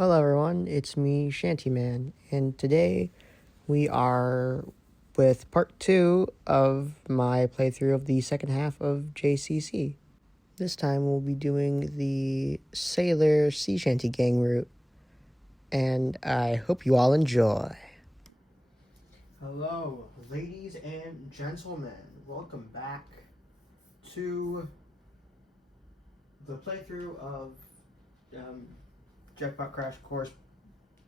Hello everyone, it's me, Shantyman, and today we are with part 2 of my playthrough of the second half of JCC. This time we'll be doing the Sailor Sea Shanty Gang route, and I hope you all enjoy. Hello, ladies and gentlemen, welcome back to the playthrough of Jackpot Crash Course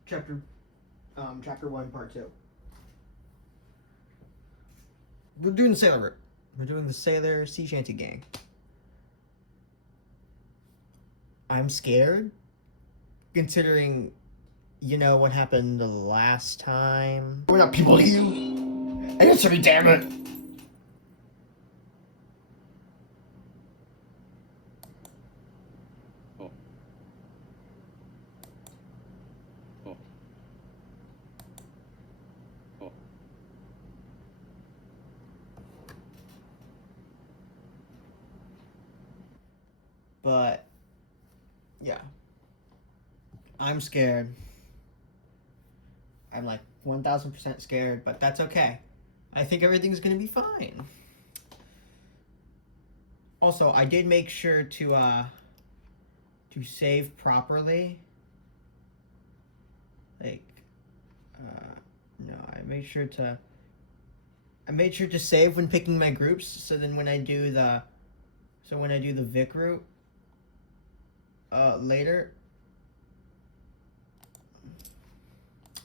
Chapter 1, Part 2. We're doing the Sailor route. We're doing the Sailor Sea Shanty Gang. I'm scared, considering, you know, what happened the last time. We're not people to you. Answer me, damn it. But, yeah. I'm scared. I'm like 1000% scared, but that's okay. I think everything's gonna be fine. Also, I did make sure to save properly. No, I made sure to save when picking my groups, so then when I do the Vic route later,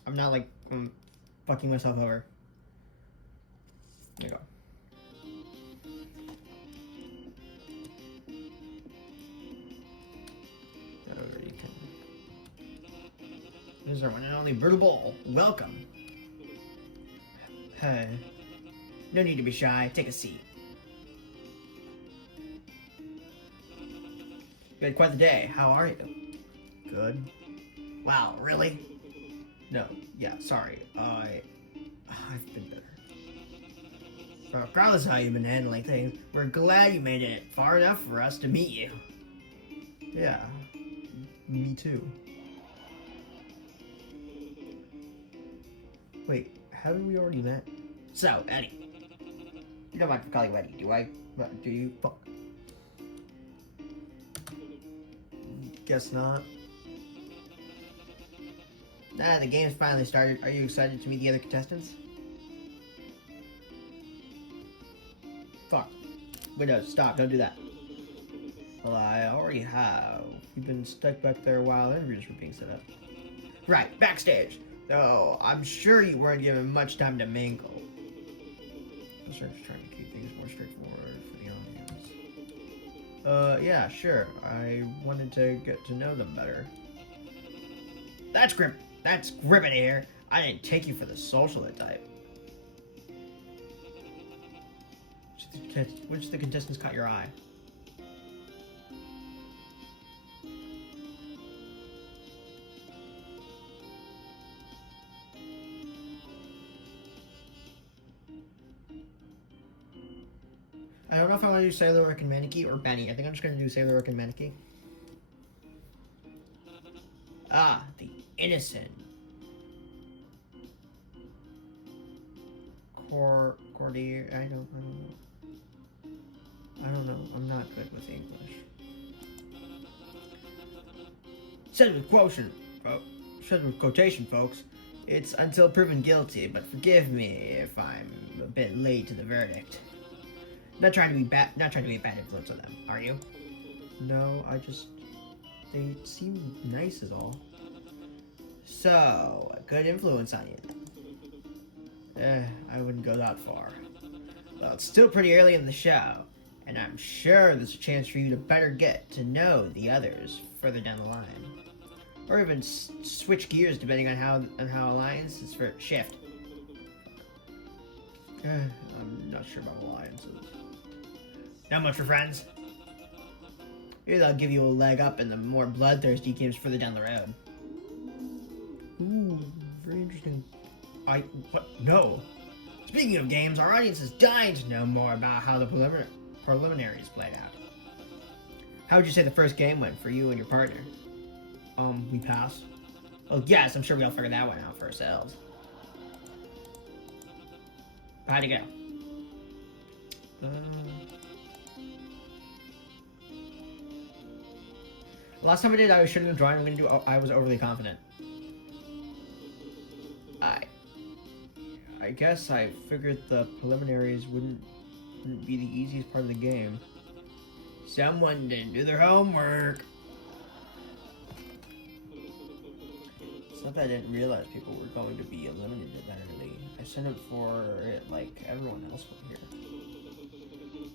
I'm not like fucking myself over. There you go. There's our one and only Brutal Bull. Welcome. Hey. No need to be shy. Take a seat. You had quite the day. How are you? Good. Wow, really? No. Yeah, sorry. I've been better. So regardless of how you've been handling things, we're glad you made it far enough for us to meet you. Yeah. Me too. Wait, haven't we already met? So, Eddie. You don't mind for calling you Eddie, do I? Do you? Fuck. Guess not. The game's finally started. Are you excited to meet the other contestants? Fuck. Wait, no, stop, don't do that. Well, I already have. You've been stuck back there while interviews were being set up. Right, backstage. Though, I'm sure you weren't given much time to mingle. I'm just trying to keep things more straightforward for the audience. Yeah, sure. I wanted to get to know them better. That's gripping here. I didn't take you for the socialite type. Which of the contestants caught your eye? I don't know if I want to do Sailor Rick and Maneki or Benny. I think I'm just going to do Sailor Rick and Maneki. Ah, the innocent. Cordier. I don't know. I'm not good with English. Said with quotation, folks. It's until proven guilty, but forgive me if I'm a bit late to the verdict. Not trying to be a bad influence on them, are you? No, they seem nice is all. So, a good influence on you then. I wouldn't go that far. Well, it's still pretty early in the show, and I'm sure there's a chance for you to better get to know the others further down the line. Or even switch gears depending on how alliances shift. I'm not sure about alliances. Not much for friends. Maybe they'll give you a leg up in the more bloodthirsty games further down the road. Ooh, very interesting. No. Speaking of games, our audience is dying to know more about how the preliminaries played out. How would you say the first game went for you and your partner? We passed. Oh, yes, I'm sure we all figured that one out for ourselves. How'd it go? Last time I did, I was shooting a drawing. I was overly confident. I guess I figured the preliminaries wouldn't be the easiest part of the game. Someone didn't do their homework. It's not that I didn't realize people were going to be eliminated that early. I signed up for it like everyone else would here.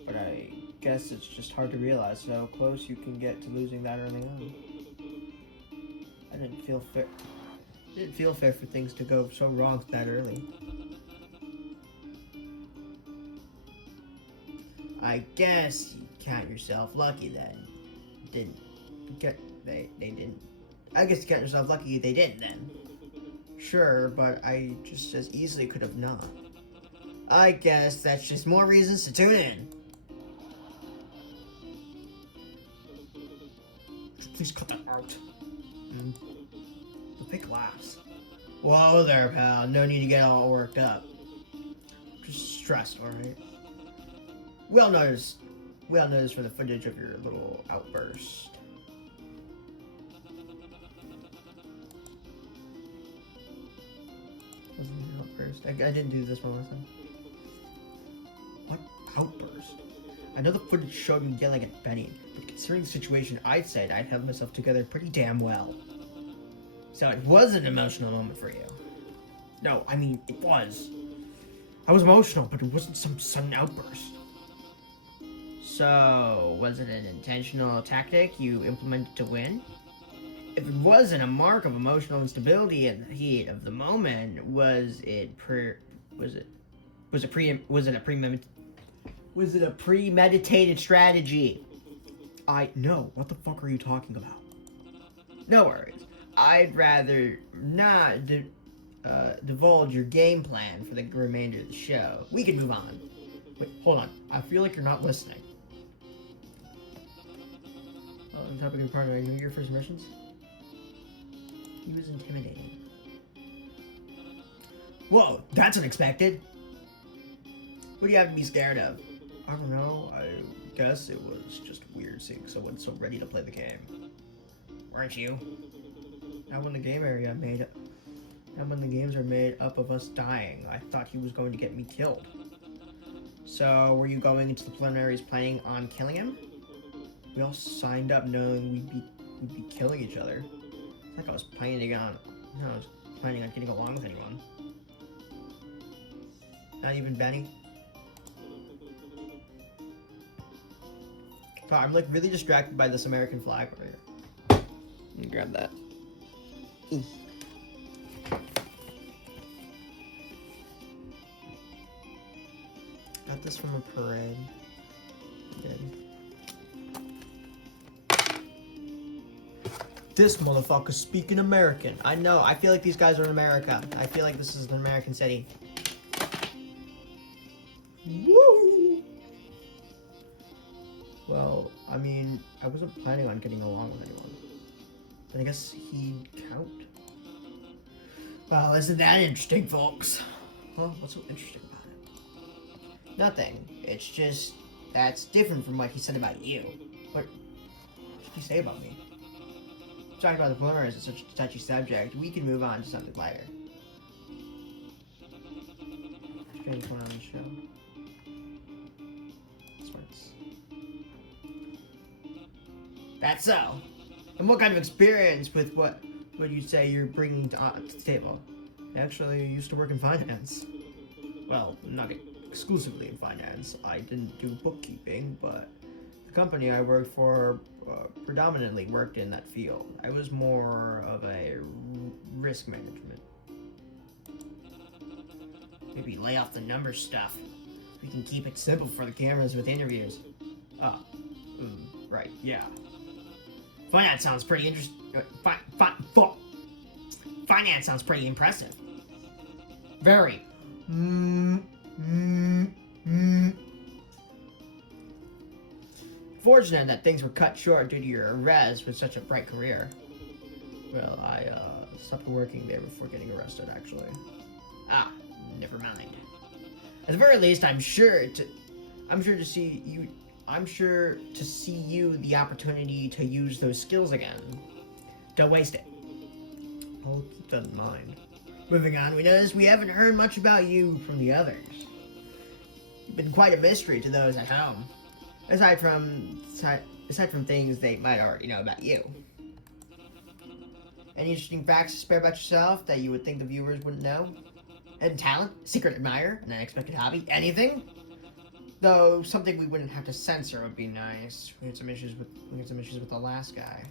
But I guess it's just hard to realize how close you can get to losing that early on. I didn't feel fair. It didn't feel fair for things to go so wrong that early. I guess you count yourself lucky then. They didn't. I guess you count yourself lucky they didn't then. Sure, but I just as easily could have not. I guess that's just more reasons to tune in. Please cut that out. The fake laughs. Whoa there, pal. No need to get all worked up. Just stressed, alright? We all noticed for the footage of your little outburst. Wasn't an outburst. I didn't do this one last time. What outburst? I know the footage showed me yelling at Benny, but considering the situation, I'd said I'd held myself together pretty damn well. So it was an emotional moment for you. No, I mean, it was. I was emotional, but it wasn't some sudden outburst. So, was it an intentional tactic you implemented to win? If it wasn't a mark of emotional instability in the heat of the moment, was it a premeditated strategy? No. What the fuck are you talking about? No worries. I'd rather not divulge your game plan for the remainder of the show. We can move on. Wait, hold on. I feel like you're not listening. On topic of your partner, I knew your first impressions. He was intimidating. Whoa, that's unexpected. What do you have to be scared of? I don't know. I guess it was just weird seeing someone so ready to play the game. Weren't you? Not when the games are made up of us dying. I thought he was going to get me killed. So, were you going into the preliminaries planning on killing him? We all signed up knowing we'd be killing each other. It's like I was planning on getting along with anyone. Not even Benny. God, I'm like really distracted by this American flag right here. Let me grab that. Got this from a parade. This motherfucker's speaking American. I know. I feel like these guys are in America. I feel like this is an American city. Woo! Well, I mean, I wasn't planning on getting along with anyone. Then I guess he'd count. Well, isn't that interesting, folks? Huh? What's so interesting about it? Nothing. It's just, that's different from what he said about you. What did he say about me? Talking about the preliminaries is such a touchy subject. We can move on to something lighter. Strange one on the show. Smarts. That's so. And what kind of experience with what would you say you're bringing to the table? I actually used to work in finance. Well, not exclusively in finance. I didn't do bookkeeping, but the company I worked for predominantly worked in that field. I was more of a risk management. Maybe lay off the number stuff. We can keep it simple for the cameras with interviews. Right, yeah. Finance sounds pretty interesting. Finance sounds pretty impressive. Very. Fortunate that things were cut short due to your arrest with such a bright career. Well, I stopped working there before getting arrested, actually. Ah, never mind. At the very least, I'm sure to see you the opportunity to use those skills again. Don't waste it. I'll keep that in mind. Moving on, we notice we haven't heard much about you from the others. You've been quite a mystery to those at home. Aside from things they might already know about you. Any interesting facts to spare about yourself that you would think the viewers wouldn't know? Hidden talent? Secret admirer? An unexpected hobby? Anything? Though something we wouldn't have to censor would be nice. We had some issues with the last guy.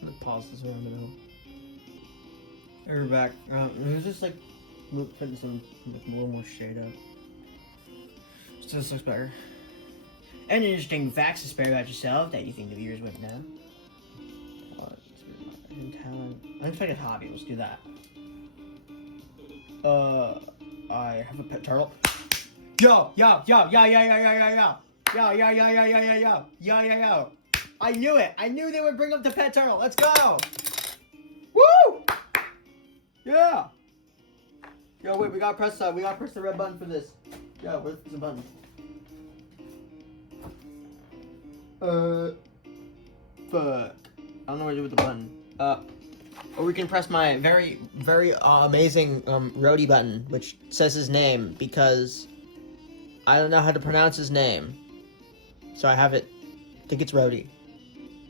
I'm gonna pause this one a minute. We're back. It was just like putting some a little more shade up. So this looks better. Any interesting facts to spare about yourself that you think the viewers wouldn't know? Talent. Unexpected hobby. Let's do that. I have a pet turtle. Yo. I knew it. I knew they would bring up the pet turtle. Let's go. Woo! Yeah. Yo, wait. We gotta press the red button for this. Yo, where's the button? Fuck. I don't know what to do with the button. Or we can press my very, very amazing roadie button, which says his name, because I don't know how to pronounce his name. So I have it. I think it's Roadie.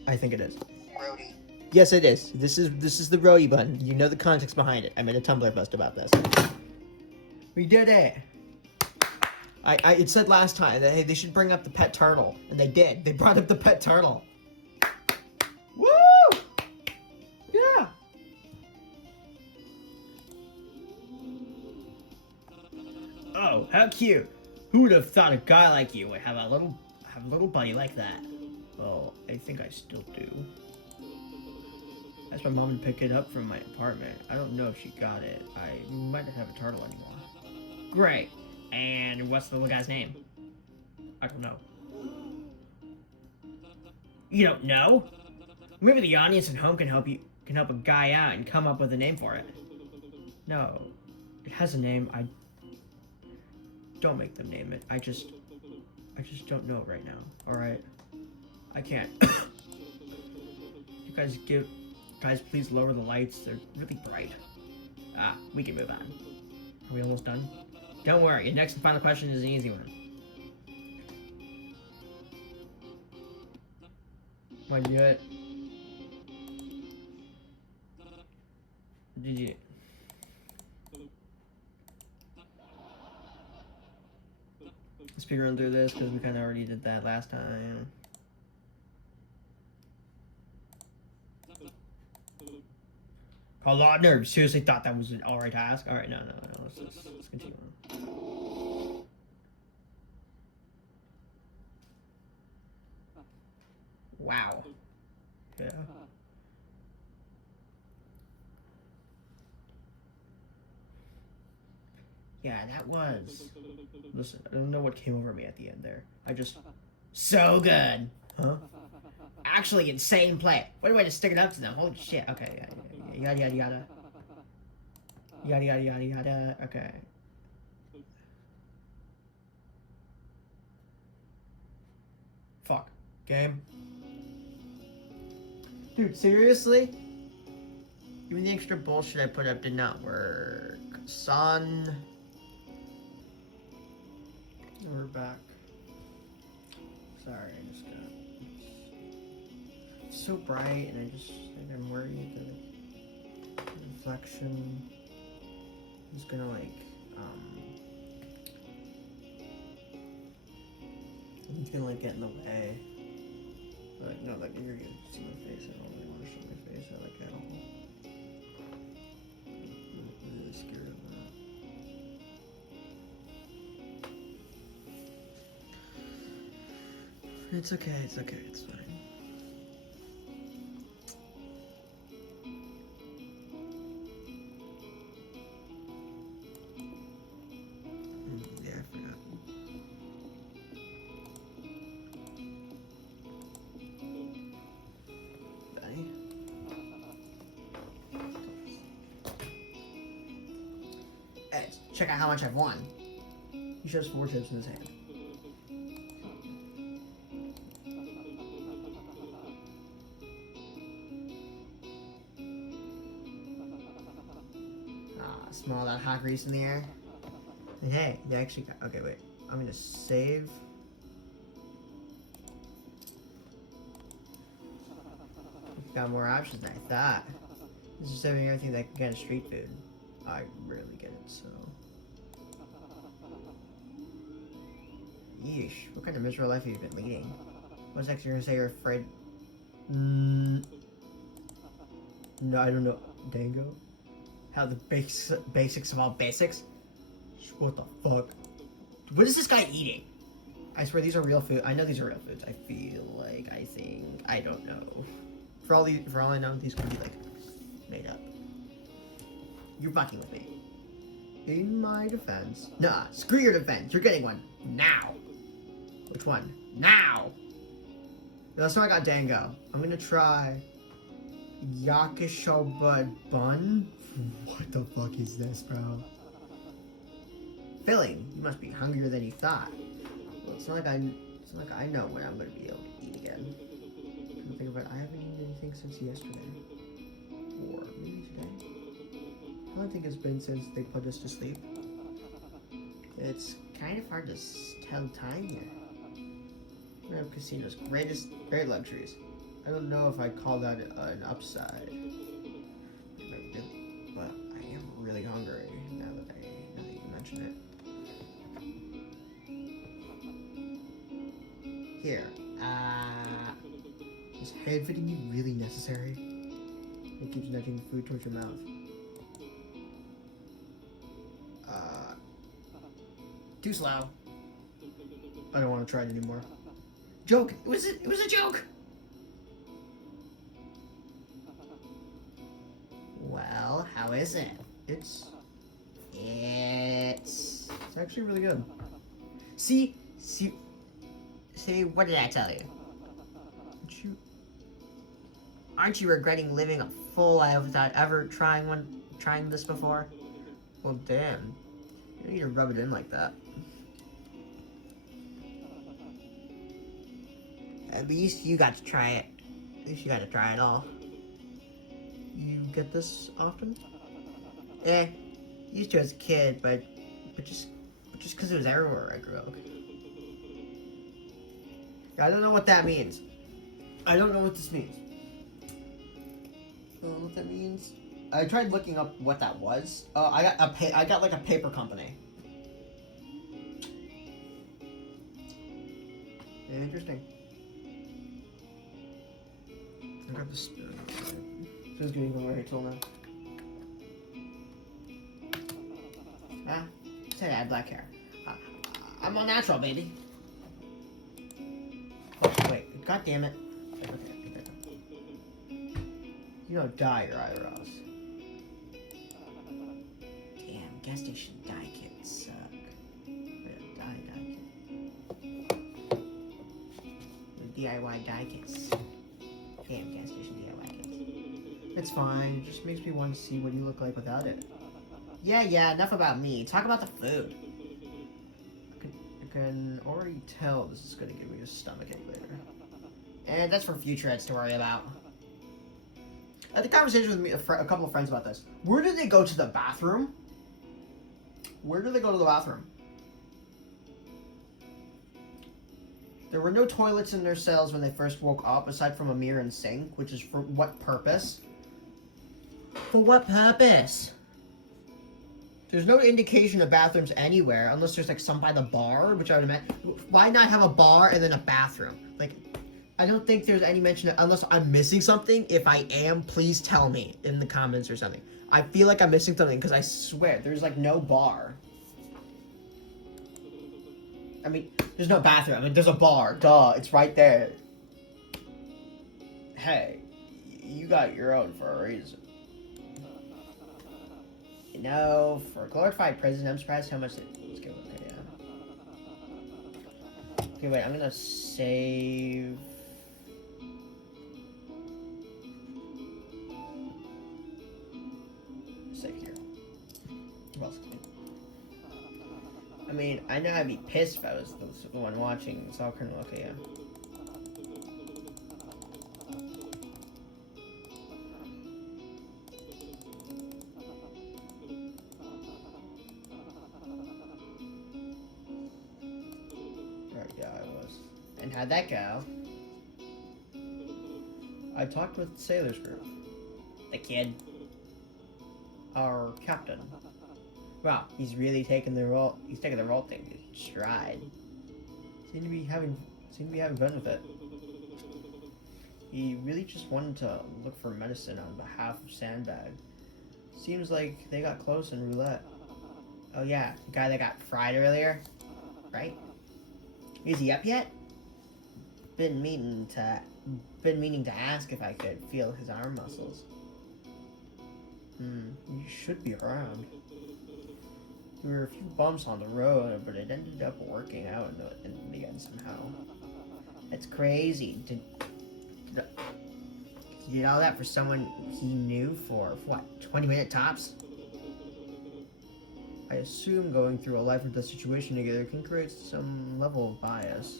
I think it is. Roadie. Yes, it is. This is the Roadie button. You know the context behind it. I made a Tumblr post about this. We did it. It said last time that, hey, they should bring up the pet turtle. And they did. They brought up the pet turtle. Woo! Yeah. Oh, how cute. Who would have thought a guy like you would have a little buddy like that? Well, I think I still do. I asked my mom to pick it up from my apartment. I don't know if she got it. I might not have a turtle anymore. Great. And what's the little guy's name? I don't know. You don't know? Maybe the audience at home can help a guy out and come up with a name for it. No. It has a name. Don't make them name it. I just don't know it right now. Alright? I can't. You guys, please lower the lights. They're really bright. Ah, we can move on. Are we almost done? Don't worry, your next and final question is an easy one. Why'd you do it? Did you? Let's run through this because we kind of already did that last time. A lot of nerves. Seriously thought that was an alright task. Alright, no. Let's continue on. Wow. Yeah. Yeah, that was. Listen, I don't know what came over me at the end there. So good. Huh? Actually, insane play. What a way to stick it up to them. Holy shit. Okay, yeah. Yada. Okay. Fuck. Game. Dude, seriously? Even the extra bullshit I put up did not work. Son. We're back. Sorry, I just got... It's so bright, and I'm worried that the reflection is gonna, like, it's gonna, like, get in the way. But, no, like, you're gonna see my face. I don't really want to show my face. I like, at all. I'm really scared of that. It's okay, it's fine. Yeah, I forgot. check out how much I've won. He shows 4 chips in his hand. Smell that hot grease in the air. And hey, they actually got, okay, wait. I'm gonna save. Got more options than I thought. This is saving everything that can get in street food. I rarely get it, so. Yeesh, what kind of miserable life have you been leading? What's next? You're gonna say you're afraid? No, I don't know. Dango? How the basics of all basics? What the fuck? What is this guy eating? I swear these are real food. I know these are real foods. I feel like, I think, I don't know. For all I know, these could be like made up. You're fucking with me. In my defense. Nah, screw your defense. You're getting one. Now. Which one? Now! That's why I got Dango. I'm gonna try Yakisoba bun. What the fuck is this, bro? Filling. You must be hungrier than you thought. Well, it's not like I know when I'm gonna be able to eat again. I'm think about it, I haven't eaten anything since yesterday. Or maybe today. I don't think it's been since they put us to sleep. It's kind of hard to tell time here. We have casinos, great luxuries. I don't know if I call that an upside. But I am really hungry now that you mention it. Here, is hand fitting you really necessary? It keeps nudging the food towards your mouth. Too slow. I don't want to try it anymore. Joke! It was a joke! Well, how is it? It's actually really good. See, what did I tell you? Aren't you regretting living a full life without ever trying this before? Well, damn. You don't need to rub it in like that. At least you got to try it. At least you got to try it all. You get this often? Used to as a kid, but just because it was everywhere I grew up. I don't know what that means. I don't know what this means. I don't know what that means. I tried looking up what that was. I got like a paper company. Interesting. I got this. Feels good even right till now. Said I had black hair. I'm all natural, baby. Oh, wait, god damn it. Okay. You don't dye your eyebrows. Damn, gas station dye kits suck. Dye kit. The DIY dye kits. Damn, gas station DIY kits. It's fine, it just makes me want to see what you look like without it. Yeah, enough about me. Talk about the food. I can already tell this is going to give me a stomachache later. And that's for future heads to worry about. I had a conversation with a couple of friends about this. Where do they go to the bathroom? Where do they go to the bathroom? There were no toilets in their cells when they first woke up, aside from a mirror and sink, which is for what purpose? For what purpose? There's no indication of bathrooms anywhere, unless there's like some by the bar, which I would imagine. Why not have a bar and then a bathroom? Like, I don't think there's any mention of, unless I'm missing something. If I am, please tell me in the comments or something. I feel like I'm missing something because I swear there's like no bar. I mean, there's no bathroom. I mean, there's a bar. Duh, it's right there. Hey, you got your own for a reason. You know, for a glorified prison, I'm surprised how much it was given. Okay, yeah. Okay, wait, I'm gonna save. Save here. Well, mean, I know I'd be pissed if I was the one watching, so I'll kind of look at you. Right, yeah, I was. And how'd that go? I talked with the sailors group. The kid. Our captain. Wow, he's really taking the role. He's taking the role thing in stride. Seem to be having fun with it. He really just wanted to look for medicine on behalf of Sandbag. Seems like they got close in roulette. Oh yeah, the guy that got fried earlier, right? Is he up yet? Been meaning to ask if I could feel his arm muscles. He should be around. There were a few bumps on the road, but it ended up working out in the end somehow. It's crazy. He did all that for someone he knew for, what, 20-minute tops? I assume going through a life or death situation together can create some level of bias.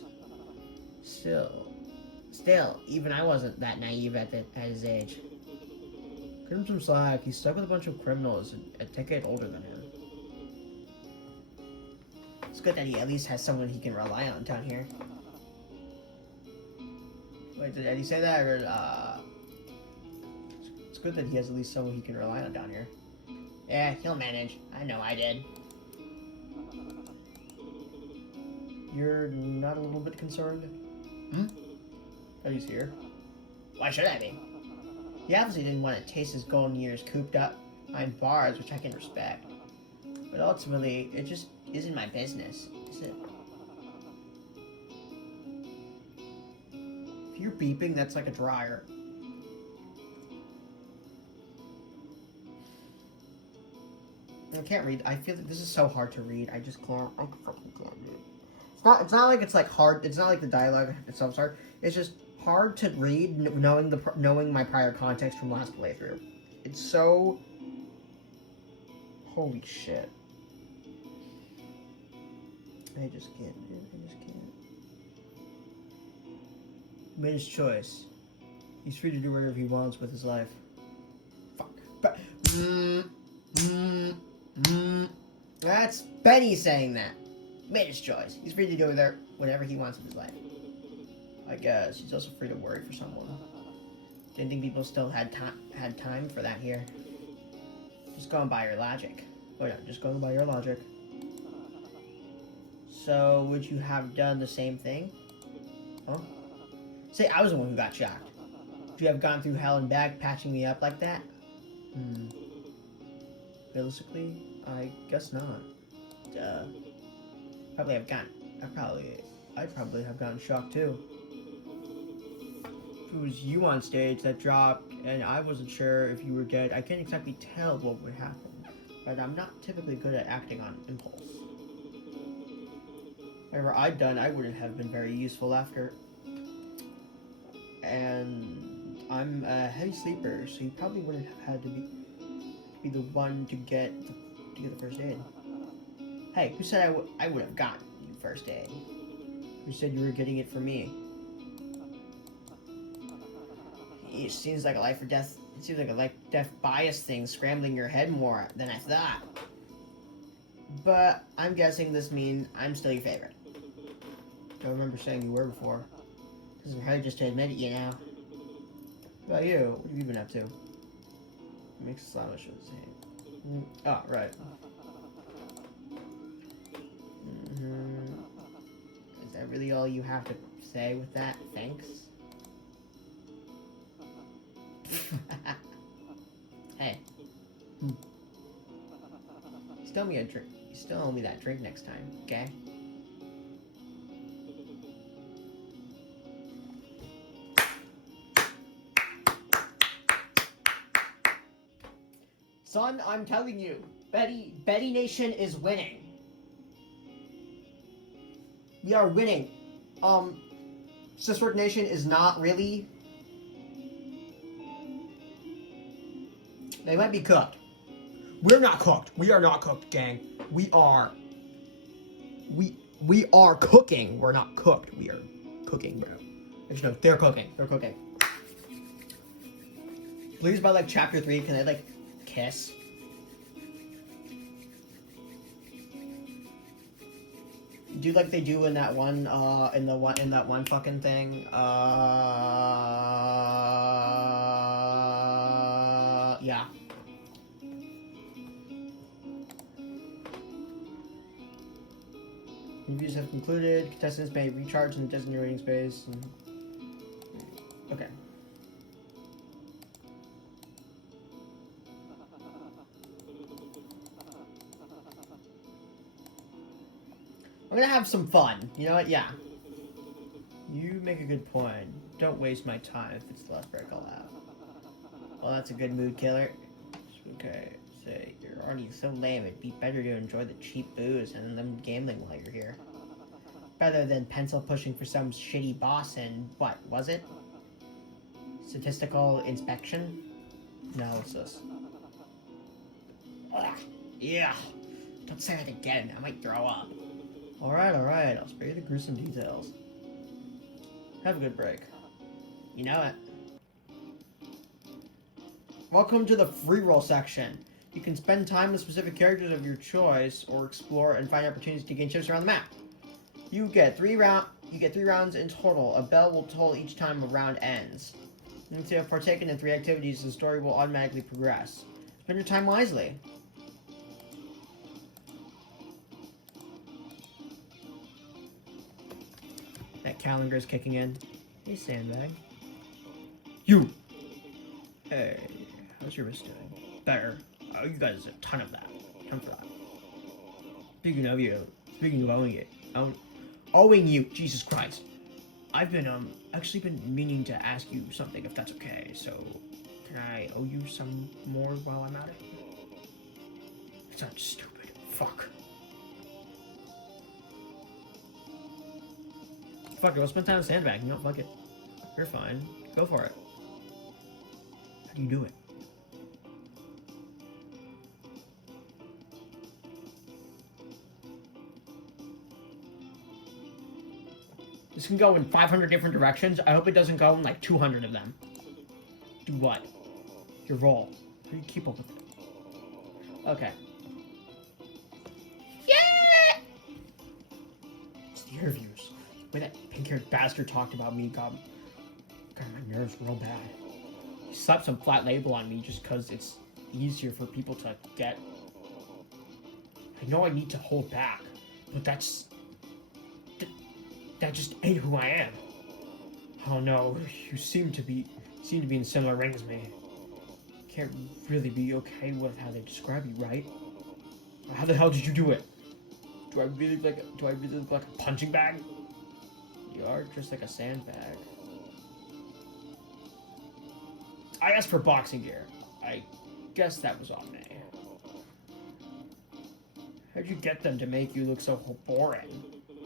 Still, even I wasn't that naive at his age. Cut him some slack. He's stuck with a bunch of criminals a decade older than him. It's good that he at least has someone he can rely on down here. Wait, did Eddie say that? Or, it's good that he has at least someone he can rely on down here. Yeah, he'll manage. I know I did. You're not a little bit concerned? Eddie's here. Why should I be? He obviously didn't want to taste his golden years cooped up behind bars, which I can respect. But ultimately, it just isn't my business, is it? If you're beeping, that's like a dryer. I can't read. I feel like this is so hard to read. I just can't. I fucking can't read. It's not like it's like hard. It's not like the dialogue itself's hard. It's just hard to read knowing my prior context from last playthrough. It's so. Holy shit. I just can't, dude. I just can't. He made his choice. He's free to do whatever he wants with his life. Fuck. That's Benny saying that. Made his choice. He's free to do whatever he wants with his life. I guess he's also free to worry for someone. Didn't think people still had time for that here. Just going by your logic. Oh yeah, just going by your logic. So, would you have done the same thing? Huh? Say I was the one who got shocked. Would you have gone through hell and back patching me up like that? Realistically, I guess not. I'd probably have gotten shocked too. If it was you on stage that dropped and I wasn't sure if you were dead, I can't exactly tell what would happen. But I'm not typically good at acting on impulse. Whatever I'd done, I wouldn't have been very useful after. And I'm a heavy sleeper, so you probably wouldn't have had to be the one to get the first aid. Hey, who said I would have gotten you first aid? Who said you were getting it for me? It seems like a life or death. It seems like a life-death bias thing scrambling your head more than I thought. But I'm guessing this means I'm still your favorite. I remember saying you were before. Doesn't hurt just to admit it, you know. What about you? What have you been up to? It makes a lot of sense. Oh, right. Is that really all you have to say with that? Thanks. Hey. You still owe me a drink. You still owe me that drink next time, okay? Son, I'm telling you, Betty Nation is winning. We are winning. Siswork Nation is not really. They might be cooked. We're not cooked. We are not cooked, gang. We are. We are cooking. We're not cooked. We are cooking, bro. Actually, no, they're cooking. They're cooking. Please, by like chapter 3, can they like kiss? Do like they do in that one, in that one fucking thing. Yeah. Reviews have concluded. Contestants may recharge in the designated waiting space. Okay. I'm gonna have some fun. You know what? Yeah. You make a good point. Don't waste my time if it's the last break I'll have. Well, that's a good mood killer. Okay, say you're already so lame. It'd be better to enjoy the cheap booze and them gambling while you're here. Rather than pencil pushing for some shitty boss and what was it? Statistical inspection? Analysis. Ugh. Yeah. Don't say that again. I might throw up. Alright. I'll spare you the gruesome details. Have a good break. You know it. Welcome to the free roll section. You can spend time with specific characters of your choice, or explore and find opportunities to gain chips around the map. You get 3 rounds in total. A bell will toll each time a round ends. Once you have partaken in 3 activities, the story will automatically progress. Spend your time wisely. That calendar is kicking in. Hey, sandbag. You! Hey, how's your wrist doing? Better. Oh, you guys, a ton of that. Time for that. Speaking of owing you, Jesus Christ. I've been, actually been meaning to ask you something, if that's okay. So, can I owe you some more while I'm at it? It sounds stupid. Fuck. Fuck it, we'll spend time with Sandbag. You know, fuck it. You're fine. Go for it. How do you do it? This can go in 500 different directions. I hope it doesn't go in like 200 of them. Do what? Your roll. How do you keep up with it? Okay. Yeah! It's the interviews. The way that pink-haired bastard talked about me got my nerves real bad. He slapped some flat label on me just because it's easier for people to get. I know I need to hold back, but that just ain't who I am. Oh no, you seem to be in similar ring as me. Can't really be okay with how they describe you, right? How the hell did you do it? Do I really look like a punching bag? You are just like a sandbag. I asked for boxing gear. I guess that was on me. How'd you get them to make you look so boring?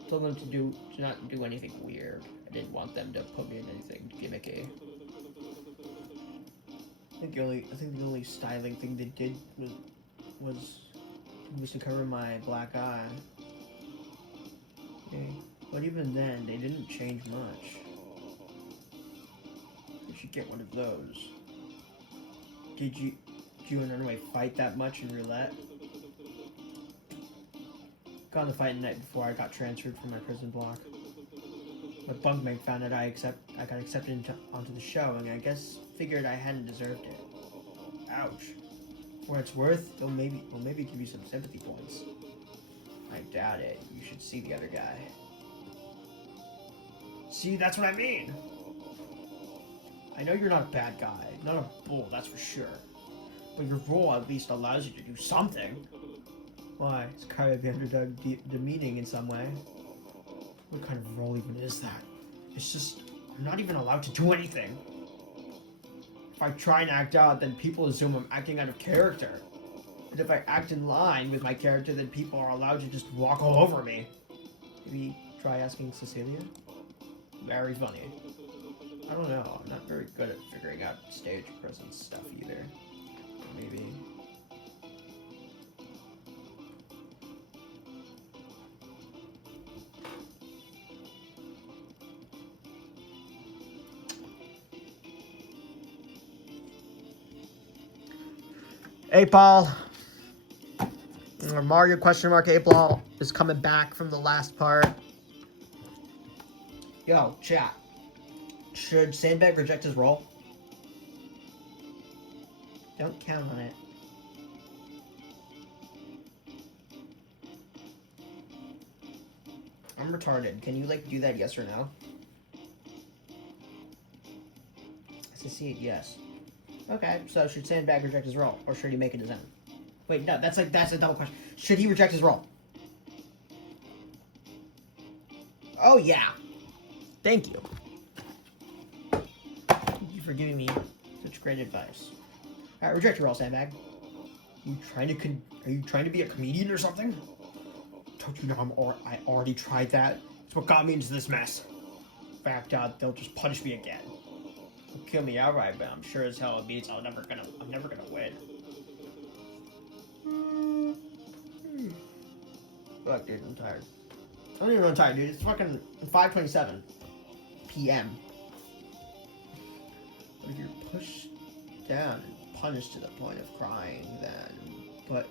Told them to not do anything weird. I didn't want them to put me in anything gimmicky. I think the only styling thing they did was to cover my black eye. Okay. But even then, they didn't change much. You should get one of those. Did you and Runaway fight that much in roulette? Got in the fight the night before I got transferred from my prison block. My bunkmate found out I got accepted onto the show, and I guess figured I hadn't deserved it. Ouch. For what it's worth, they'll maybe give you some sympathy points. I doubt it. You should see the other guy. See, that's what I mean. I know you're not a bad guy, not a bull, that's for sure. But your role at least allows you to do something. Why? It's kind of the underdog demeaning in some way. What kind of role even is that? It's just, I'm not even allowed to do anything. If I try and act out, then people assume I'm acting out of character. And if I act in line with my character, then people are allowed to just walk all over me. Maybe try asking Cecilia? Very funny. I don't know, I'm not very good at figuring out stage presence stuff either. Maybe. 8 Ball. Or Mario question mark 8 Ball is coming back from the last part. Yo, chat. Should Sandbag reject his role? Don't count on it. I'm retarded. Can you, like, do that yes or no? I see it, yes. Okay, so should Sandbag reject his role? Or should he make it his own? Wait, no, that's a double question. Should he reject his role? Oh, yeah. Thank you. Thank you for giving me such great advice. Alright, reject your role, Sandbag. Are you trying to be a comedian or something? Don't you know I already tried that? It's what got me into this mess. In fact, they'll just punish me again. They'll kill me outright, but I'm sure as hell it means I'm never gonna win. Fuck, dude, I'm tired. I don't even know I'm tired, dude. It's fucking 5:27 p.m. But if you're pushed down and punished to the point of crying, then put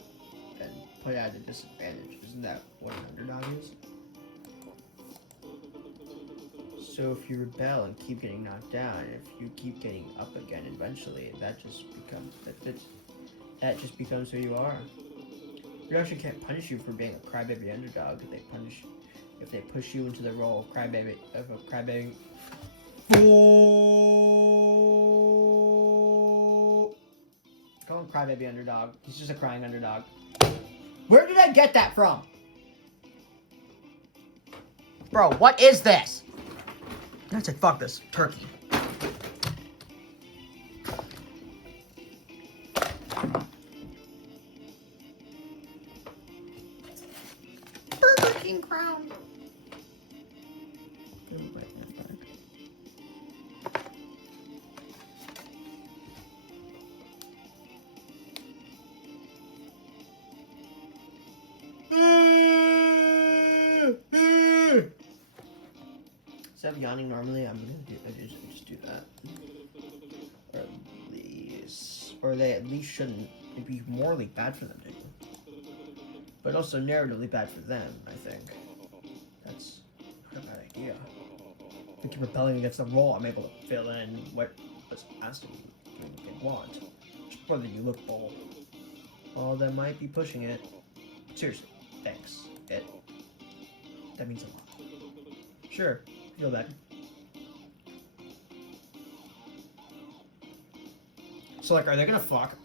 at a disadvantage. Isn't that what an underdog is? So if you rebel and keep getting knocked down, if you keep getting up again, eventually that just becomes who you are. You actually can't punish you for being a crybaby underdog if they push you into the role of crybaby. Call him crybaby underdog. He's just a crying underdog. Where did I get that from? Bro, what is this? I said, fuck this. Turkey. Burger King crown. Instead of yawning normally, I'm gonna just do that. Or they at least shouldn't. It'd be morally bad for them to do. But also narratively bad for them, I think. That's not a bad idea. If I keep rebelling against the role, I'm able to fill in what was asked of me they want. Just whether you look bold. All that might be pushing it. Seriously, thanks. That means a lot. Sure, feel better. So, like, are they gonna fuck?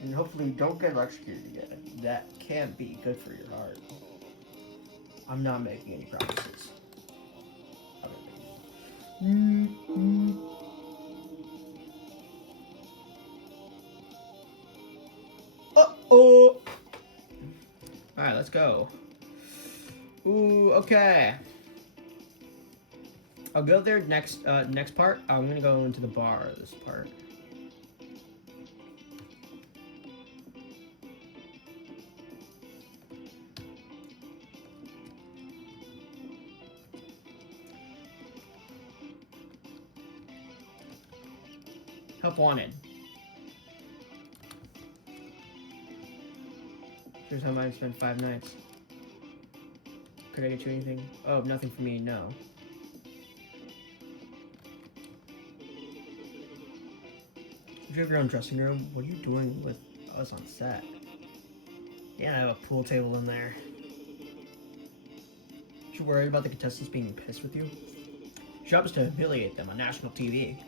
And hopefully don't get electrocuted again. That can't be good for your heart. I'm not making any promises. Uh-oh! Alright, let's go. Ooh, okay. I'll go there next part. I'm gonna go into the bar this part. Help wanted. Here's how I spent 5 nights. Could I get you anything? Oh, nothing for me, no. You have your own dressing room? What are you doing with us on set? Yeah, I have a pool table in there. You worried about the contestants being pissed with you? Your job is to humiliate them on national TV.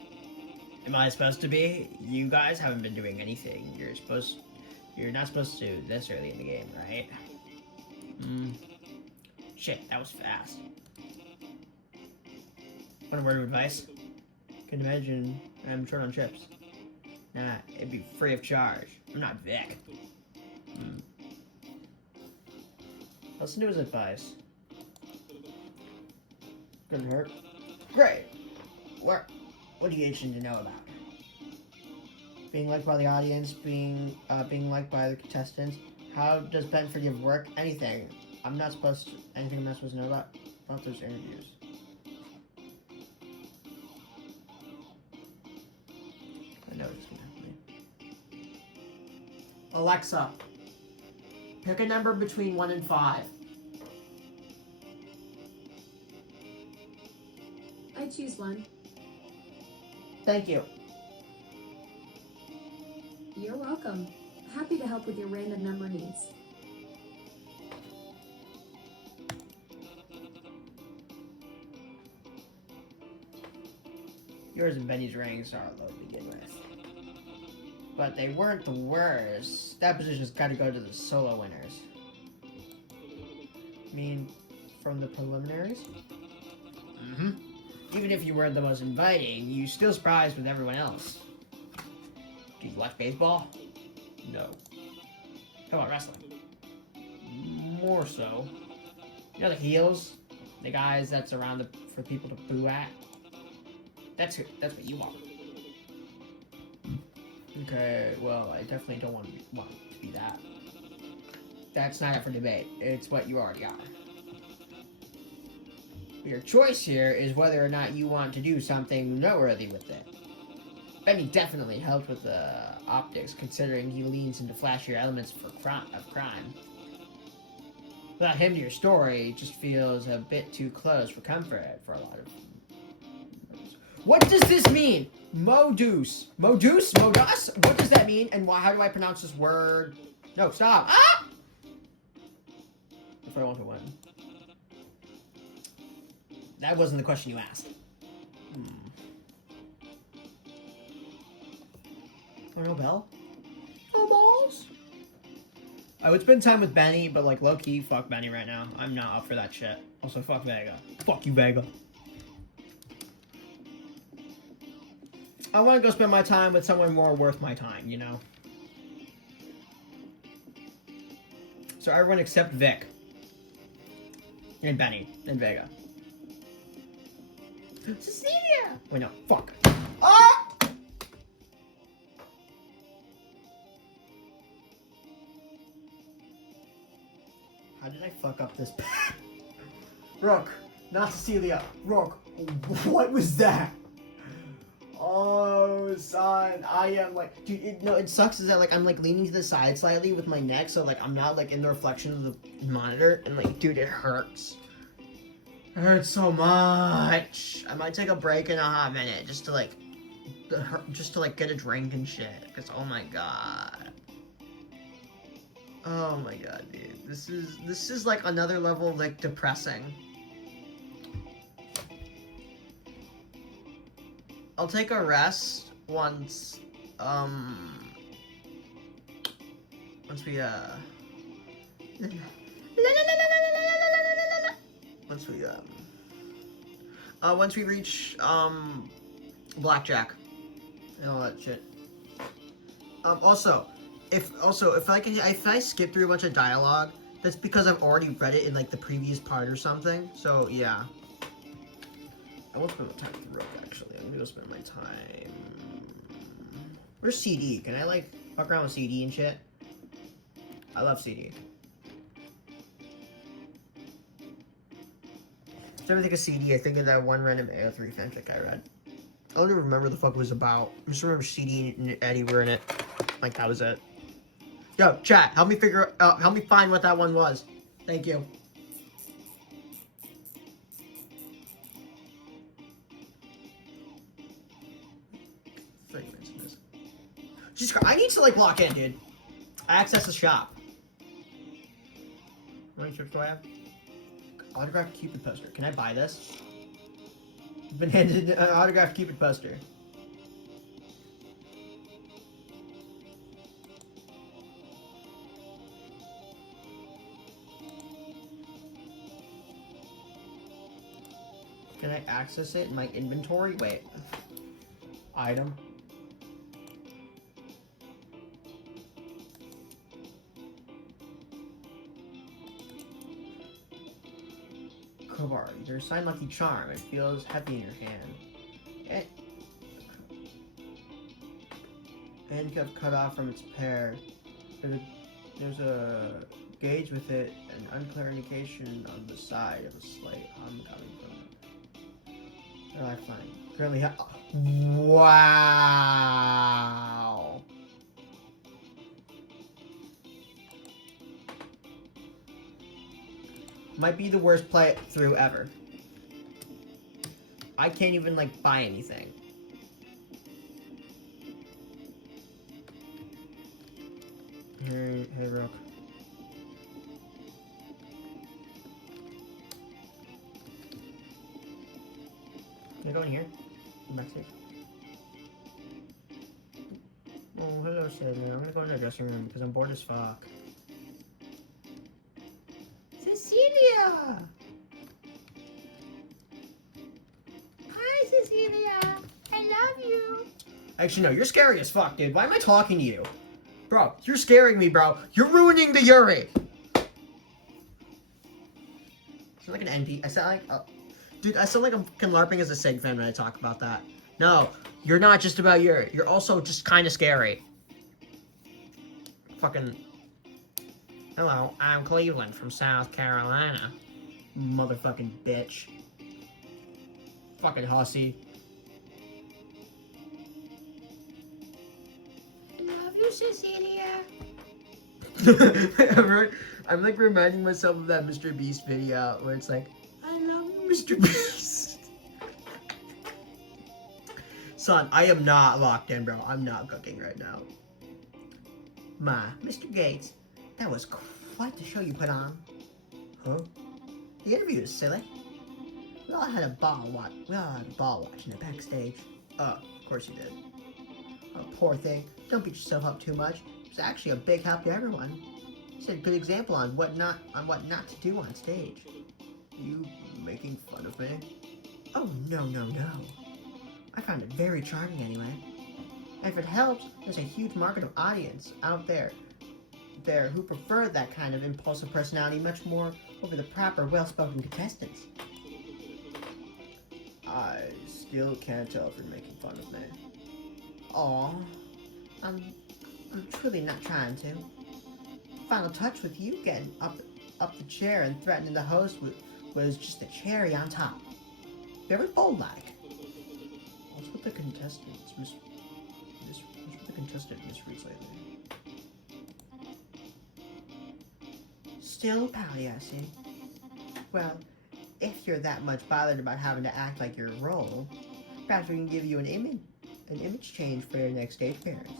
Am I supposed to be? You guys haven't been doing anything. You're not supposed to do this early in the game, right? Shit, that was fast. Want a word of advice? Can imagine I'm short on chips. Nah, it'd be free of charge. I'm not Vic. Listen to his advice. Couldn't hurt. Great. What do you itching to know about? Being liked by the audience, being liked by the contestants. How does Ben Forgive work? Anything. Anything I'm not supposed to know about those interviews. Alexa, pick a number between 1 and 5. I choose 1. Thank you. You're welcome. Happy to help with your random number needs. Yours and Benny's rings are low to begin with. But they weren't the worst. That position's got to go to the solo winners. I mean, from the preliminaries? Mm-hmm. Even if you weren't the most inviting, you still surprised with everyone else. Do you watch baseball? No. How about wrestling? More so. You know the heels? The guys that's around for people to boo at? That's what you are. Okay, well, I definitely don't want to be that. That's not up for debate. It's what you already are. Your choice here is whether or not you want to do something noteworthy with it. Benny definitely helped with the optics, considering he leans into flashier elements of crime. Without him to your story, it just feels a bit too close for comfort for a lot of... What does this mean? Modus. Modus? Modus? What does that mean? And how do I pronounce this word? No, stop. Ah! If I want to win. That wasn't the question you asked. Oh, no bell? No balls? I would spend time with Benny, but like low-key, fuck Benny right now. I'm not up for that shit. Also, fuck Vega. Fuck you, Vega. I want to go spend my time with someone more worth my time, you know? So everyone except Vic. And Benny. And Vega. Cecilia! Wait, no. Fuck. Ah! How did I fuck up this? Rook. Not Cecilia. Rook. What was that? Oh, son, I am like, dude, it sucks is that, like, I'm, like, leaning to the side slightly with my neck, so, like, I'm not, like, in the reflection of the monitor, and, like, dude, it hurts. It hurts so much. I might take a break in a hot minute, just to, like, get a drink and shit, because, oh my god. Oh my god, dude, this is, like, another level of, like, depressing. I'll take a rest once we once we reach blackjack and all that shit. Also, if I skip through a bunch of dialogue, that's because I've already read it in like the previous part or something. So yeah. I won't spend my time with Rook, actually. I'm gonna go spend my time... Where's CD? Can I, like, fuck around with CD and shit? I love CD. If I ever think of CD, I think of that one random AO3 fanfic I read. I don't even remember what the fuck it was about. I just remember CD and Eddie were in it. Like, that was it. Yo, chat, help me find what that one was. Thank you. Jesus Christ, I need to, like, lock in, dude. Access the shop. How many trips do I have? Autographed Cupid poster. Can I buy this? I've been handed an autographed Cupid poster. Can I access it in my inventory? Wait. Item. Crowbar. They're signed Lucky Charm. It feels heavy in your hand. Handcuff cut off from its pair. There's a gauge with it, an unclear indication on the side of a slight hum coming from it. Lifeline. Currently wow. Might be the worst playthrough ever. I can't even, like, buy anything. Hey, Rook. Can I go in here? Backstage. Oh, hello, Sydney. I'm gonna go in the dressing room because I'm bored as fuck. Cecilia! Hi, Cecilia. I love you. Actually, no, you're scary as fuck, dude. Why am I talking to you? Bro, you're scaring me, bro. You're ruining the Yuri. I sound like an NP. I sound like... dude, I sound like I'm fucking LARPing as a Sig fan when I talk about that. No, you're not just about Yuri. You're also just kind of scary. Fucking... Hello, I'm Cleveland from South Carolina. Motherfucking bitch. Fucking hussy. Love you, Cecilia. I'm like reminding myself of that Mr. Beast video where it's like, I love you, Mr. Beast. Son, I am not locked in, bro. I'm not cooking right now. Mr. Gates, that was quite the show you put on. Huh? The interview is silly. We all had a ball watching it backstage. Of course you did. Oh, poor thing. Don't beat yourself up too much. It's actually a big help to everyone. You set a good example on what not to do on stage. You making fun of me? Oh, no. I found it very charming anyway. And if it helps, there's a huge market of audience out there who prefer that kind of impulsive personality much more over the proper, well-spoken contestants. I still can't tell if you're making fun of me. Aw, I'm truly not trying to. Final touch with you getting up the chair and threatening the host was just the cherry on top. Very bold-like. What's with the contestants, Miss Reese lately? Still pouty, I see. Well, if you're that much bothered about having to act like your role, perhaps we can give you an image change for your next stage appearance.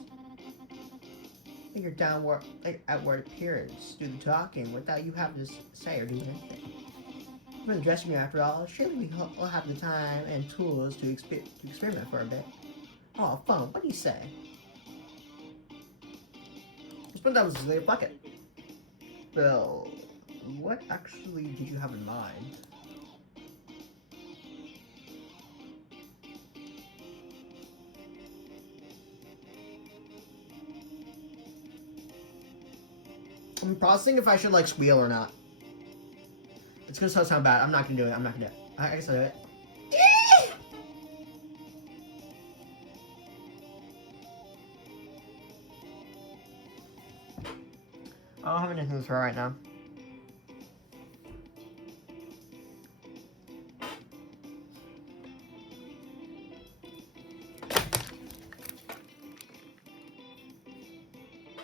Make your outward appearance do the talking without you having to say or do anything. We're in the dressing room after all. Surely we'll have the time and tools to experiment for a bit. Oh, fun. What do you say? Let's put that was later bucket. Well, what actually did you have in mind? I'm processing if I should like squeal or not. It's gonna sound bad. I'm not gonna do it. I guess I'll do it. I don't have anything to throw right now.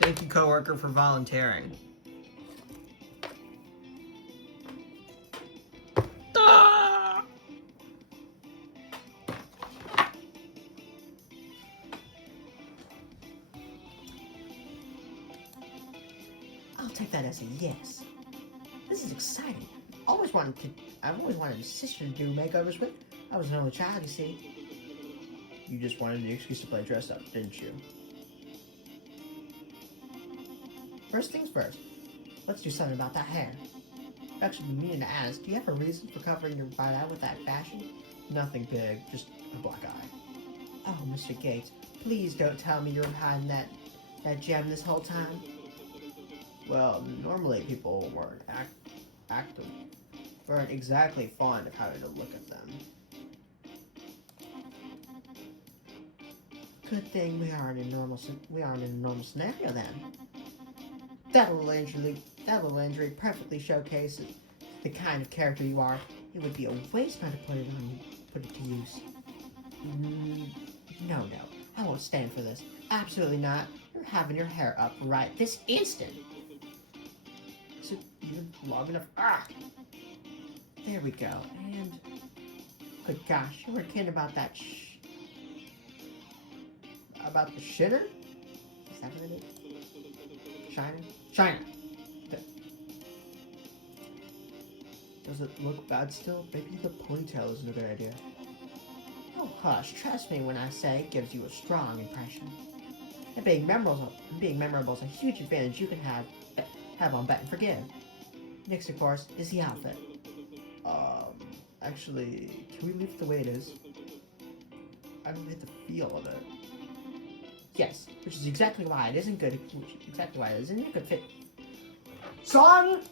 Thank you, coworker, for volunteering. I'll take that as a yes. This is exciting. I've always wanted a sister to do makeovers with. I was an only child, you see. You just wanted an excuse to play dress up, didn't you? First things first, let's do something about that hair. I've actually been meaning to ask, do you have a reason for covering your right eye with that fashion? Nothing big, just a black eye. Oh, Mr. Gates, please don't tell me you're hiding that gem this whole time. Well, normally people weren't exactly fond of having to look at them. Good thing we aren't in a normal scenario then. That little injury perfectly showcases the kind of character you are. It would be a waste not to put it to use. No, I won't stand for this. Absolutely not. You're having your hair up right this instant. So even long enough. Ah! There we go. And good gosh, you were kidding about that about the shitter? Is that what it is? Shiner? Shiner! Does it look bad still? Maybe the ponytail isn't a good idea. Oh hush, trust me when I say it gives you a strong impression. And being memorable is a huge advantage you can have on Bet and Forgive. Next, of course, is the outfit. Actually, can we leave it the way it is? I don't get the feel of it. Yes, which is exactly why it isn't good. Exactly why it isn't a good fit. Son!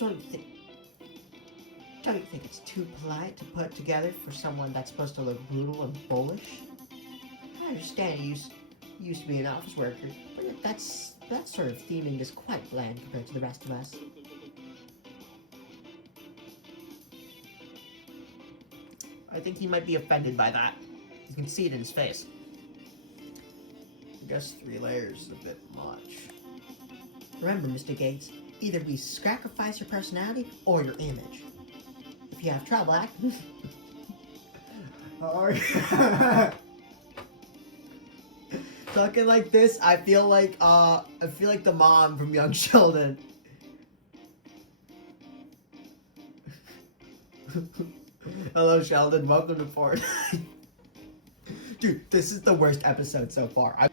Don't you think it's too polite to put together for someone that's supposed to look brutal and bullish? I understand you used to be an office worker, but that sort of theming is quite bland compared to the rest of us. I think he might be offended by that. You can see it in his face. I guess 3 layers is a bit much. Remember, Mr. Gates, either we sacrifice your personality or your image. If you have trouble acting... Talking like this, I feel like the mom from Young Sheldon. Hello, Sheldon. Welcome to Fortnite. Dude, this is the worst episode so far. If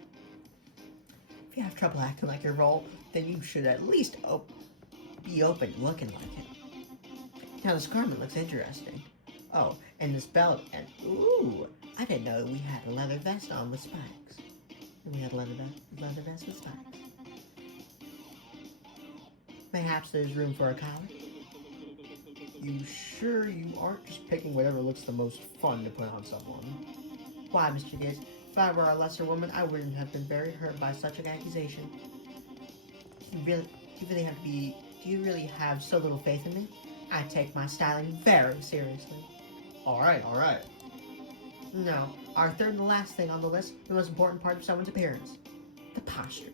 you have trouble acting like your role, then you should at least be open to looking like it. Now this garment looks interesting. Oh, and this belt, and ooh, I didn't know we had a leather vest on with spikes. And we had a leather vest with spikes. Perhaps there's room for a collar? You sure you aren't just picking whatever looks the most fun to put on someone? Why, Mr. Gates? If I were a lesser woman, I wouldn't have been very hurt by such an accusation. Do you really have so little faith in me? I take my styling very seriously. Alright. Now, our third and the last thing on the list, the most important part of someone's appearance. The posture.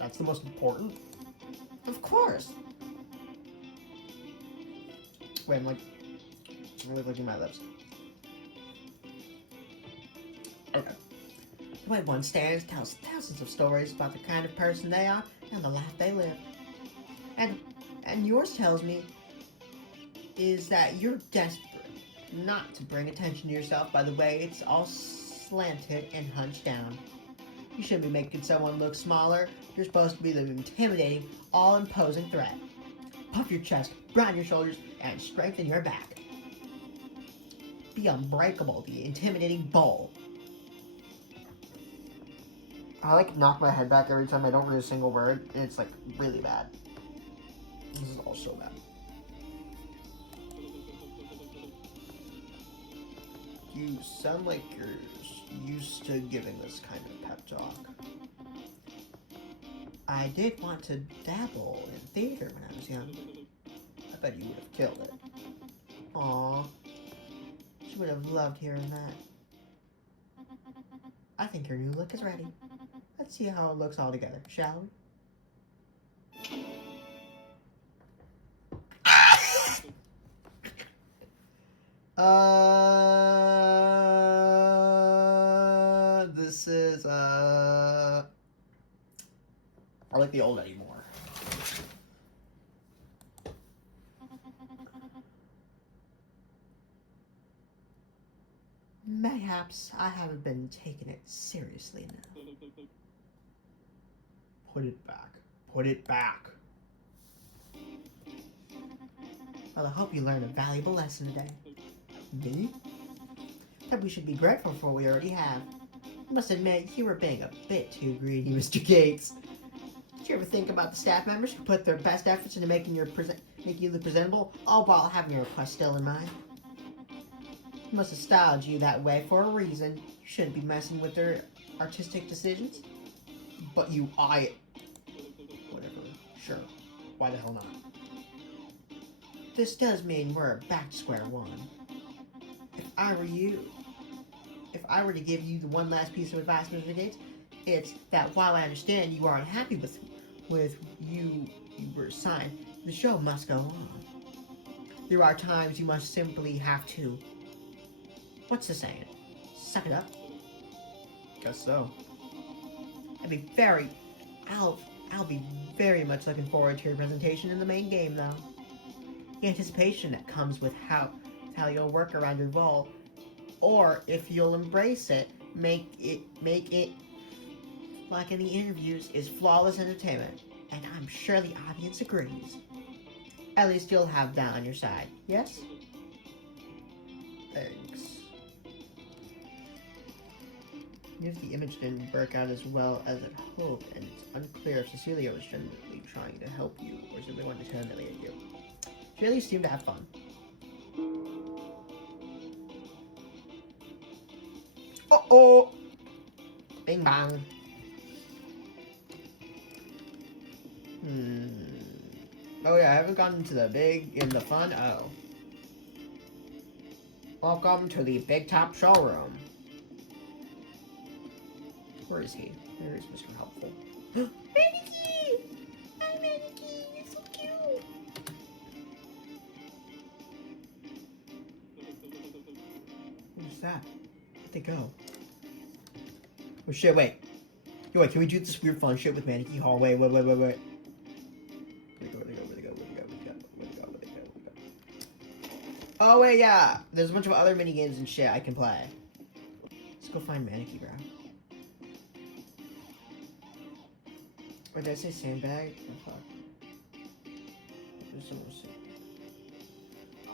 That's the most important? Of course. Wait, I'm really licking my lips. Okay. The way one stares tells thousands of stories about the kind of person they are and the life they live. And yours tells me is that you're desperate not to bring attention to yourself by the way it's all slanted and hunched down. You shouldn't be making someone look smaller. You're supposed to be the intimidating, all-imposing threat. Puff your chest, broaden your shoulders, and strengthen your back. Be unbreakable, the intimidating bull. I knock my head back every time I don't read a single word, and it's really bad. This is all so bad. You sound like you're used to giving this kind of pep talk. I did want to dabble in theater when I was young. I bet you would have killed it. Aww. She would have loved hearing that. I think your new look is ready. Let's see how it looks all together, shall we? This is, I like the old Eddie more. Mayhaps I haven't been taking it seriously enough. Put it back. Put it back. Well, I hope you learned a valuable lesson today. Me? That we should be grateful for what we already have. I must admit, you were being a bit too greedy, Mr. Gates. Did you ever think about the staff members who put their best efforts into making you look presentable, all while having your request still in mind? He must have styled you that way for a reason. You shouldn't be messing with their artistic decisions. But whatever. Sure. Why the hell not? This does mean we're back to square one. If I were you, if I were to give you the one last piece of advice, Mr. Gates, It's that while I understand you are unhappy with you were assigned, the show must go on. There are times you must simply have to, what's the saying? Suck it up. Guess so. I'll be very much looking forward to your presentation in the main game, though. The anticipation that comes with how you'll work around your role, or if you'll embrace it, make it like in the interviews, is flawless entertainment, and I'm sure the audience agrees. At least you'll have that on your side, yes? Thanks. If the image didn't work out as well as it hoped, and it's unclear if Cecilia was genuinely trying to help you or simply wanted to humiliate you. She at least seemed to have fun. Uh-oh! Bing bang. Oh yeah, I haven't gotten into the fun. Oh. Welcome to the Big Top Showroom. Where is he? Where is Mr. Helpful? Mannequin! Hi, Mannequin! You're so cute! What is that? Where'd they go? Oh shit, wait. Yo, wait, can we do this weird fun shit with Mannequin Hallway? Wait. Where'd they go? Oh wait, yeah. There's a bunch of other mini games and shit I can play. Let's go find Mannequin, bro. Or did I say sandbag? Oh, fuck.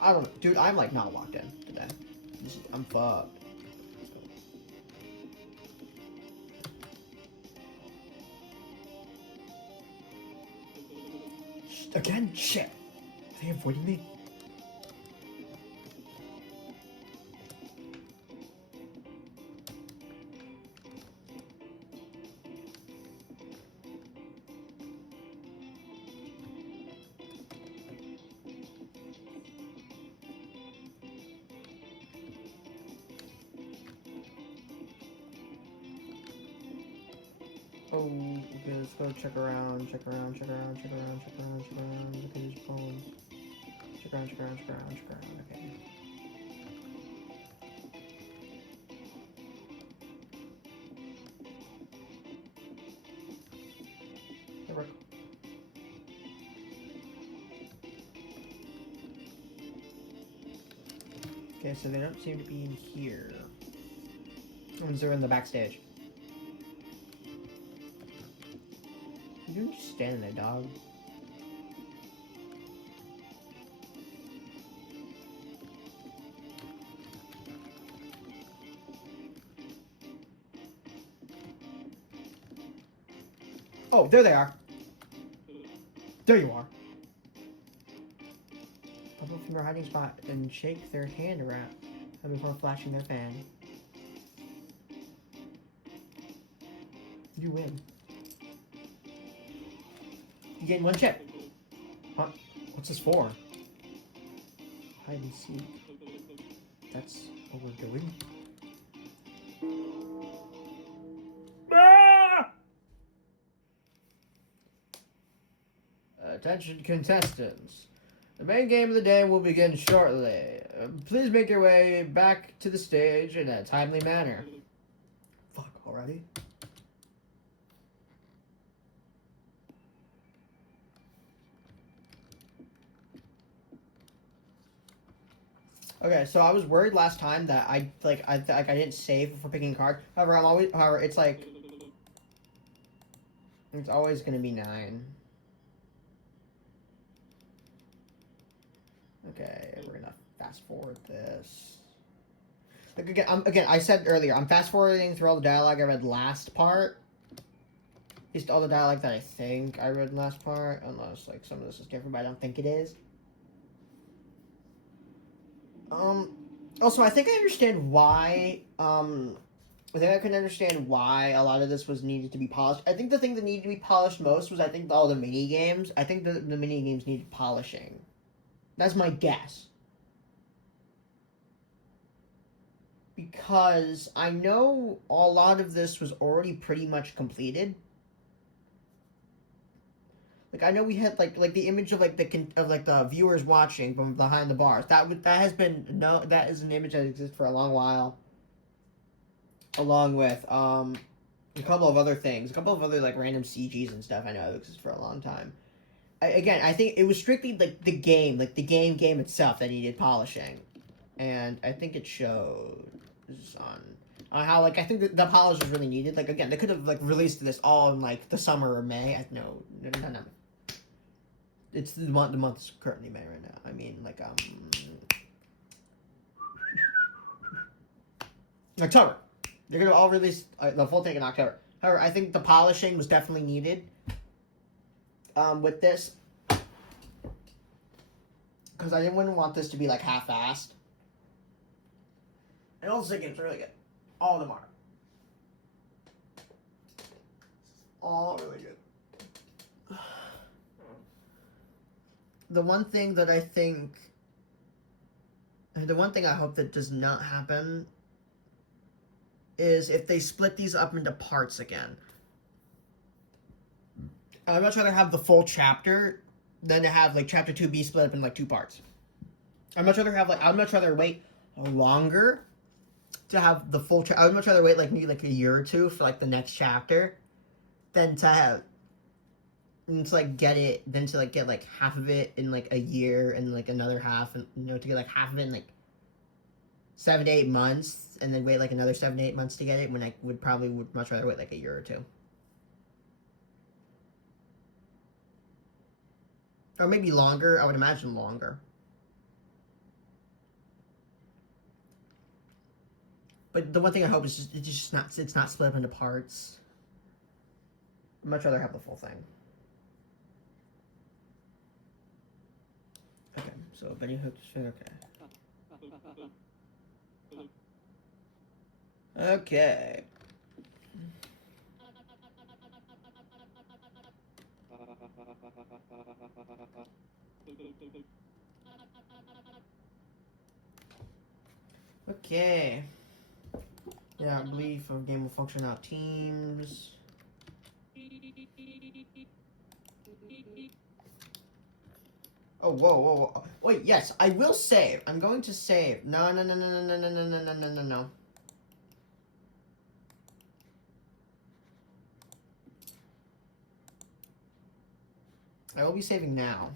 I don't know. Dude, I'm like not locked in today. I'm fucked. Again? Shit. Are they avoiding me? Oh, okay, let's go check around. Look at his phone. Check around, okay. Hey, Rick. Okay, so they don't seem to be in here. Ones are in the backstage. You're just standing there, dog. Oh, there they are. There you are. Pop up from their hiding spot and shake their hand around before flashing their fan. You win. You gain 1 chip. Huh? What's this for? Hide and seek. That's what we're doing. Ah! Attention contestants. The main game of the day will begin shortly. Please make your way back to the stage in a timely manner. Fuck, already? Okay, so I was worried last time that I didn't save before picking a card. However, it's always gonna be 9. Okay, we're gonna fast forward this. Like again, I said earlier, I'm fast forwarding through all the dialogue I read last part. At least all the dialogue that I think I read last part, unless like some of this is different, but I don't think it is. Also, I think I understand why, I think I can understand why a lot of this was needed to be polished. I think the thing that needed to be polished most was, I think, all the mini-games. I think the mini-games needed polishing. That's my guess. because I know a lot of this was already pretty much completed. Like I know we had like the image of like the viewers watching from behind the bars. That is an image that exists for a long while. Along with a couple of other things, a couple of other like random CGs and stuff. I know that exists for a long time. I think it was strictly like the game game itself that needed polishing, and I think it shows on how like I think the polish was really needed. Like again, they could have like released this all in like the summer or May. No. It's the month. The month is currently May right now. I mean, like October. They're gonna all release the full thing in October. However, I think the polishing was definitely needed. With this, because I wouldn't want this to be like half-assed. And all the games are really good. All of them are. All really good. The one thing I hope that does not happen is if they split these up into parts again. I'd much rather have the full chapter than to have like chapter 2 be split up in like 2 parts. I'd much rather wait longer to have the full I would much rather wait like maybe like a year or two for like the next chapter than to have get like half of it in like a year and like another half, and to get like half of it in like 7 to 8 months and then wait like another 7 to 8 months to get it, when I would much rather wait like a year or two. Or maybe longer. I would imagine longer. But the one thing I hope is it's not split up into parts. I'd much rather have the full thing. Okay, so Benny Hook's okay. Okay. Okay. Yeah, I believe a game will function out teams. Oh, whoa. Wait, yes, I will save. I'm going to save. No. I will be saving now.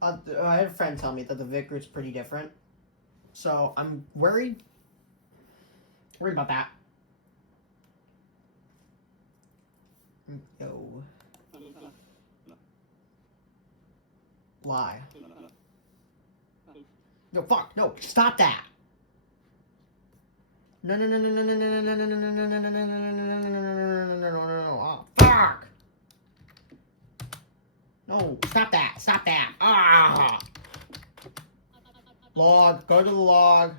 I had a friend tell me that the Vicar is pretty different. So I'm worried about that. Yo. Lie. No, fuck, no, stop that! No, oh, fuck! No, stop that! Ah! Log, go to the log.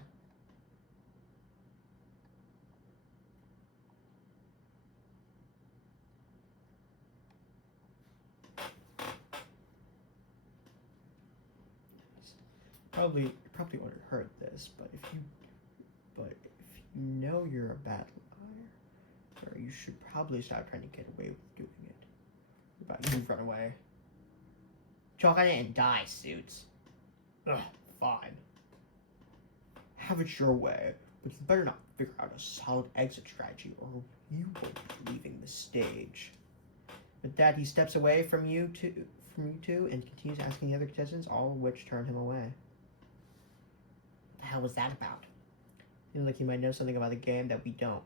Probably would have heard this, but if you know you're a bad liar, you should probably stop trying to get away with doing it. About you run away. Chalk on it and die, Suits. Ugh, fine. Have it your way, but you better not figure out a solid exit strategy, or you will be leaving the stage. With that, he steps away from you two and continues asking the other contestants, all of which turn him away. What the hell was that about? Seems like he might know something about the game that we don't.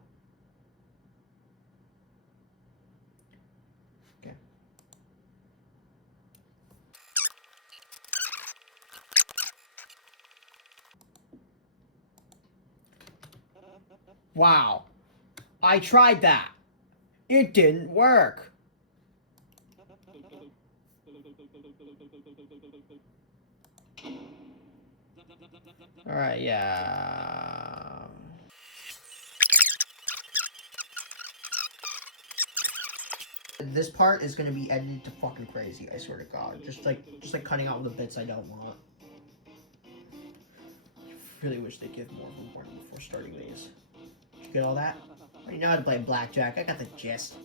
Okay. Wow. I tried that. It didn't work. Alright, yeah. this part is gonna be edited to fucking crazy. I swear to God. Just like cutting out the bits I don't want. I really wish they'd give more of a warning before starting these. Did you get all that? I already know how to play blackjack. I got the gist.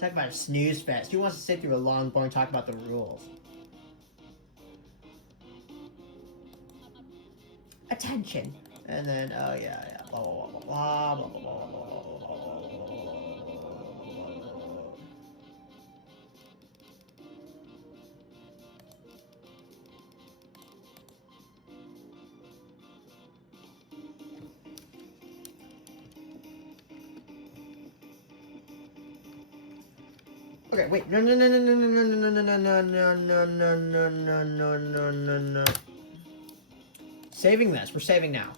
Talk about a snooze fest. Who wants to sit through a long, boring talk about the rules? Attention. And then, oh yeah, blah blah blah blah blah blah blah blah blah blah. Okay, wait. No. Saving this. We're saving now.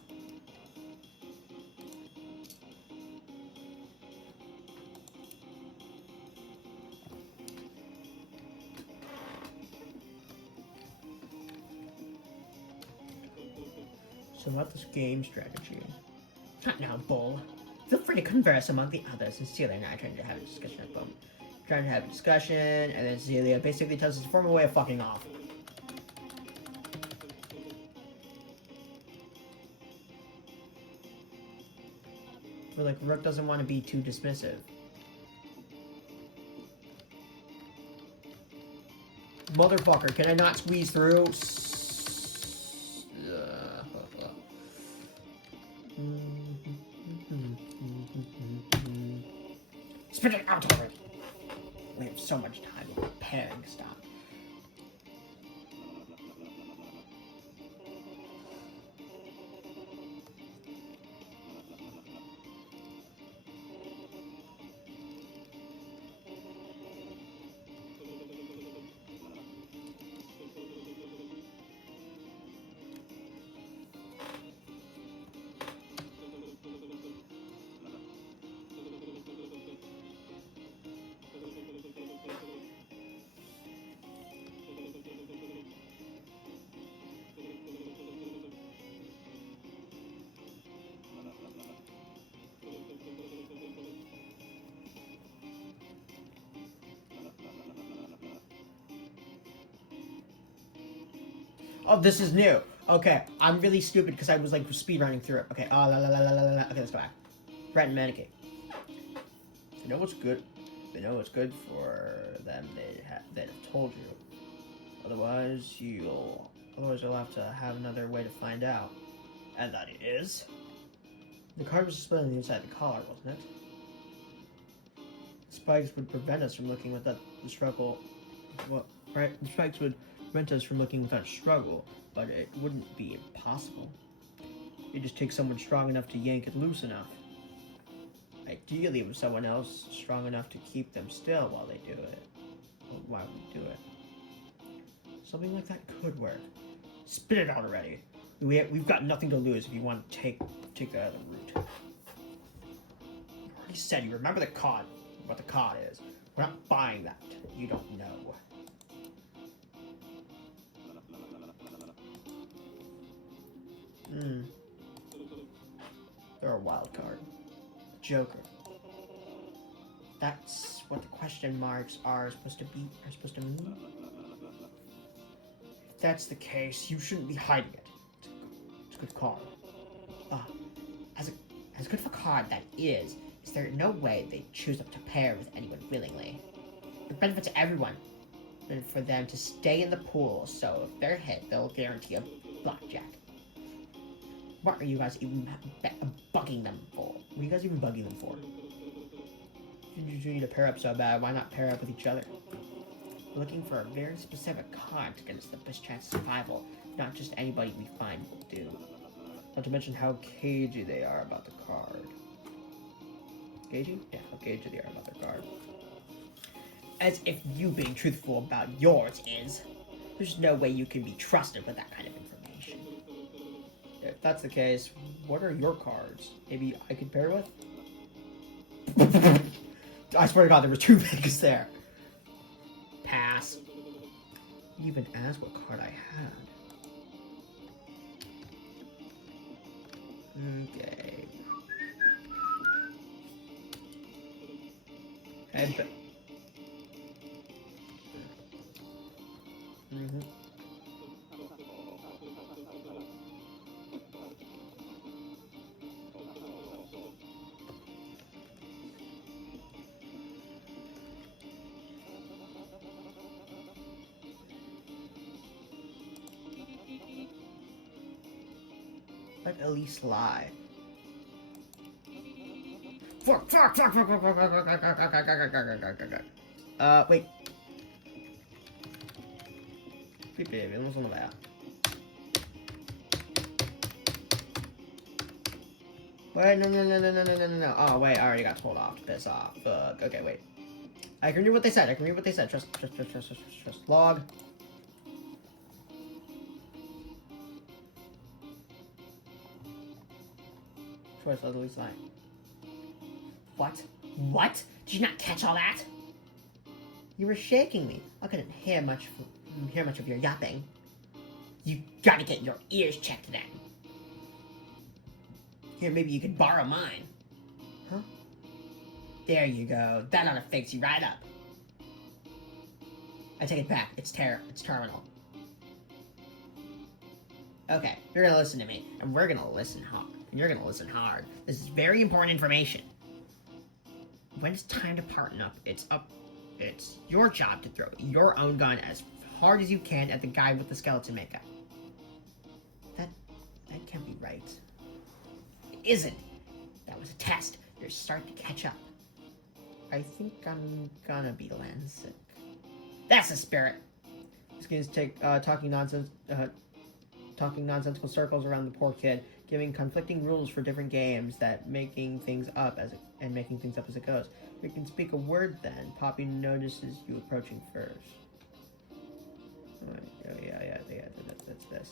So about this game strategy. Not now, Bull. Feel free to converse among the others, and Celia and I are trying to have a discussion at the moment. Trying to have a discussion, and then Celia basically tells us to form a way of fucking off. We're like, Rook doesn't want to be too dismissive. Motherfucker, can I not squeeze through? Spit it out already. We have so much time preparing stuff. Oh, this is new. Okay, I'm really stupid because I was like speed running through it. Okay, okay, let's go back. Rat and Medicaid. They know what's good. They know what's good for them. They've told you. Otherwise, you'll have to have another way to find out. And that is, the card was displayed on the inside of the collar, wasn't it? Spikes would prevent us from looking without the struggle. Well, right? The spikes would prevent us from looking without struggle, but it wouldn't be impossible. It just takes someone strong enough to yank it loose enough. Ideally, with someone else strong enough to keep them still while they do it. Well, why would we do it? Something like that could work. Spit it out already. We've got nothing to lose if you want to take the other route. I already said you remember the cod. What the cod is. We're not buying that. You don't know. They're a wild card. Joker. That's what the question marks are supposed to mean? If that's the case, you shouldn't be hiding it. It's a good card. As good of a card that is there no way they'd choose up to pair with anyone willingly? It benefits everyone. And for them to stay in the pool, so if they're hit, they'll guarantee a blackjack. What are you guys even bugging them for? What are you guys even bugging them for? You need to pair up so bad, why not pair up with each other? We're looking for a very specific card to get us the best chance of survival. Not just anybody we find will do. Not to mention how cagey they are about the card. Cagey? Yeah, how cagey they are about their card. As if you being truthful about yours is. There's no way you can be trusted with that kind of information. If that's the case, what are your cards? Maybe I could pair with? I swear to God, there were 2 Vegas there. Pass. You even asked what card I had. Okay. Let Elise lie. Fuck, fuck, fuck, fuck, fuck, fuck, fuck, fuck, fuck, fuck, fuck, fuck, fuck, fuck, fuck. Wait. Sweet baby, vamos on allá. Wait, no. Oh, wait, I already got told off. Piss off. Fuck. Okay, wait. I can read what they said. Trust. Log. Choice of Elise line. What? What? Did you not catch all that? You were shaking me. I couldn't hear much of your yapping. You gotta get your ears checked then. Here, maybe you could borrow mine. Huh? There you go. That ought to fix you right up. I take it back. It's terminal. Okay, you're gonna listen to me, and we're gonna listen hard. And you're gonna listen hard. This is very important information. When it's time to partner up, it's your job to throw your own gun as hard as you can at the guy with the skeleton makeup. That can't be right. It isn't. That was a test. You're starting to catch up. I think I'm gonna be Lancet. That's the spirit. This game's talking nonsensical circles around the poor kid, giving conflicting rules for different games that making things up as it goes. We can speak a word then. Poppy notices you approaching first. Oh yeah, that's this.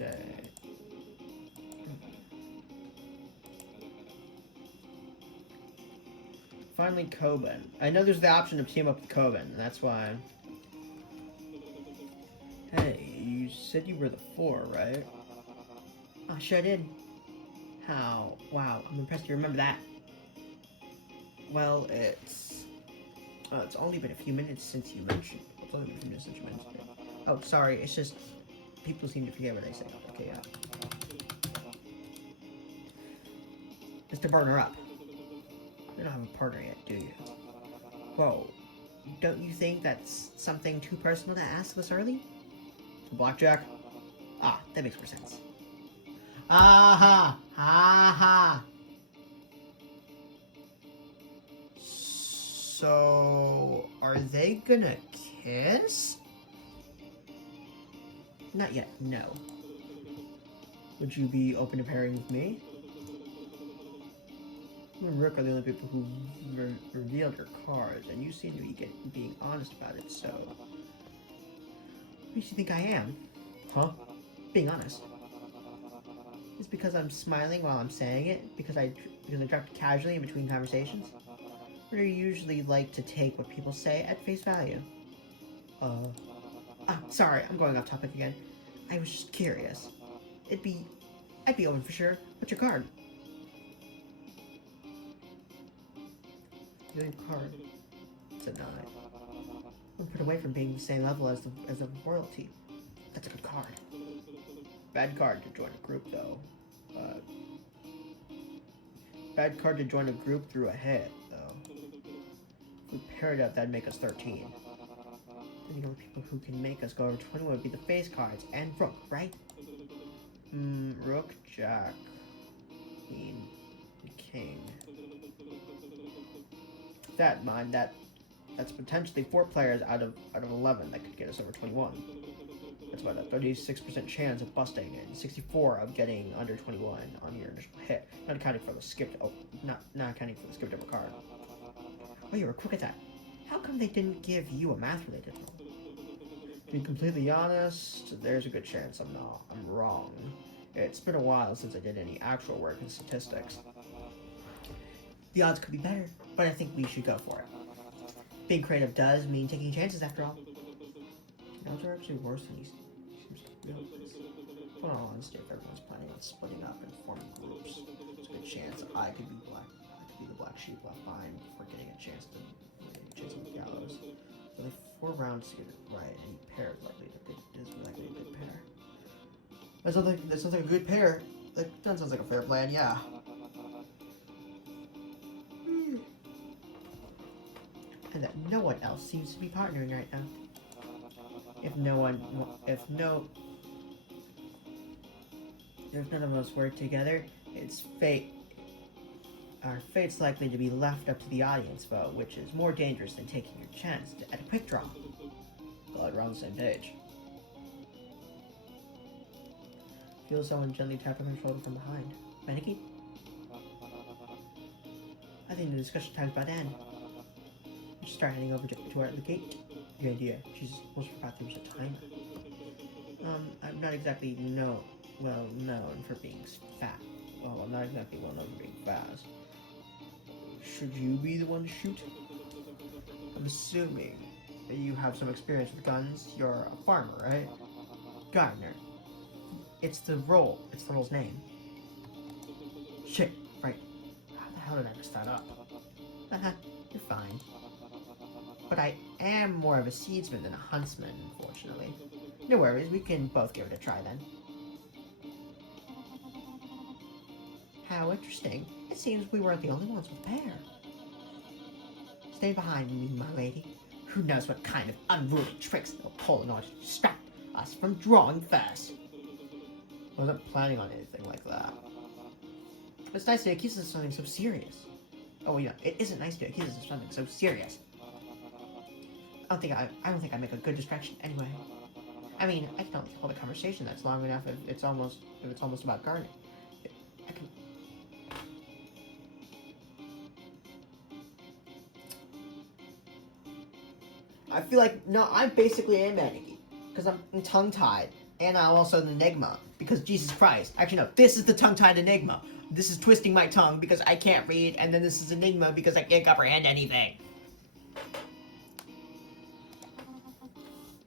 Okay. Finally, Coben. I know there's the option to team up with Coben, and that's why. Hey, you said you were the 4, right? Oh, sure did. How? Wow, I'm impressed you remember that. Well, it's only been a few minutes since you mentioned. It's only been a few minutes since you mentioned it. Oh, sorry. It's just people seem to forget what I say. Okay, yeah. Mr. Partner up. You don't have a partner yet, do you? Whoa. Don't you think that's something too personal to ask this early? Blackjack? Ah, that makes more sense. Aha! Aha! So, are they gonna kiss? Not yet, no. Would you be open to pairing with me? You and Rook are the only people who revealed your cards, and you seem to be being honest about it, so... What makes you think I am? Huh? Being honest. It's because I'm smiling while I'm saying it? Because I dropped it casually in between conversations? Or do you usually like to take what people say at face value? Sorry, I'm going off topic again. I was just curious. I'd be open for sure. What's your card? Your card. It's a 9. I'm put away from being the same level as the royalty. That's a good card. Bad card to join a group, though. Bad card to join a group through a hit, though. If we pair it up, that'd make us 13. Then the only people who can make us go over 21 would be the face cards and Rook, right? Rook, Jack, Queen, and King. That mind, that's potentially 4 players out of 11 that could get us over 21. That's about a 36% chance of busting and 64 of getting under 21 on your initial hit, not accounting for the skipped over card. Oh, you were quick at that. How come they didn't give you a math-related roll? To be completely honest, there's a good chance I'm wrong. It's been a while since I did any actual work in statistics. The odds could be better, but I think we should go for it. Being creative does mean taking chances after all. The odds are actually worse than he seems to realize. But in all honesty, if everyone's planning on splitting up and forming groups, there's a good chance I could be the black sheep left behind before getting a chance of the gallows. The 4 rounds here, right? Any pair is likely a good pair. That sounds like a good pair. That sounds like a fair plan, yeah. And that no one else seems to be partnering right now. If none of us work together, it's fate. Our fate's likely to be left up to the audience vote, which is more dangerous than taking your chance at a quick draw. Glad we're on the same page. Feel someone gently tap on her shoulder from behind. Maneki? I think the discussion time's about to end. We should start heading over to the gate. Good idea. Jesus, almost forgot there was a timer. I'm not exactly well known for being fat. Well, I'm not exactly well known for being fast. Should you be the one to shoot? I'm assuming that you have some experience with guns. You're a farmer, right? Gardener. It's the role's name. Shit, right. How the hell did I mess that up? You're fine. But I am more of a seedsman than a huntsman, unfortunately. No worries, we can both give it a try then. How interesting. It seems we weren't the only ones with a pair. Stay behind me, my lady. Who knows what kind of unruly tricks they'll pull in order to distract us from drawing first. I wasn't planning on anything like that. It's nice to accuse us of something so serious. Oh, yeah, it isn't nice to accuse us of something so serious. I don't think I make a good distraction anyway. I mean, I can only hold a conversation that's long enough if it's almost about gardening. I feel like, no, I'm basically a Maneki. Because I'm tongue-tied. And I'm also an enigma. Because, Jesus Christ. Actually, no, this is the tongue-tied enigma. This is twisting my tongue because I can't read. And then this is enigma because I can't comprehend anything.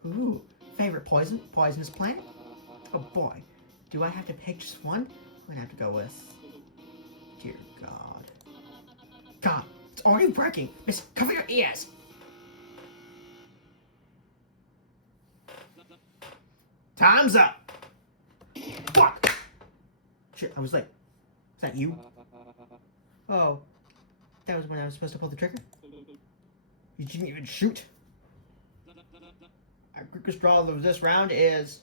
Ooh, favorite poisonous plant? Oh boy, do I have to pick just one? I'm gonna have to go with... Dear God. God, it's already working! Miss, cover your ears! Time's up! Fuck! Shit, I was late. Is that you? Oh, that was when I was supposed to pull the trigger? You didn't even shoot? Our quickest draw of this round is...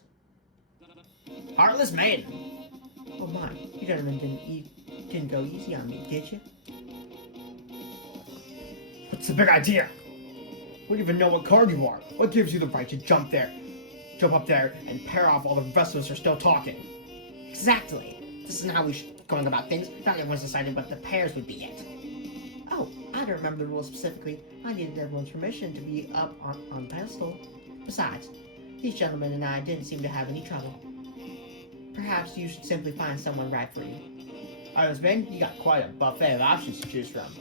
Heartless Maiden. Oh my, you gentlemen didn't go easy on me, did you? What's the big idea? We don't even know what card you are. What gives you the right to jump up there, and pair off while the rest of us are still talking? Exactly. This isn't how we should going about things. Not everyone's decided what the pairs would be yet. Oh, I don't remember the rules specifically. I needed everyone's permission to be up on the pedestal. Besides, these gentlemen and I didn't seem to have any trouble. Perhaps you should simply find someone right for you. Husband, you got quite a buffet of options to choose from.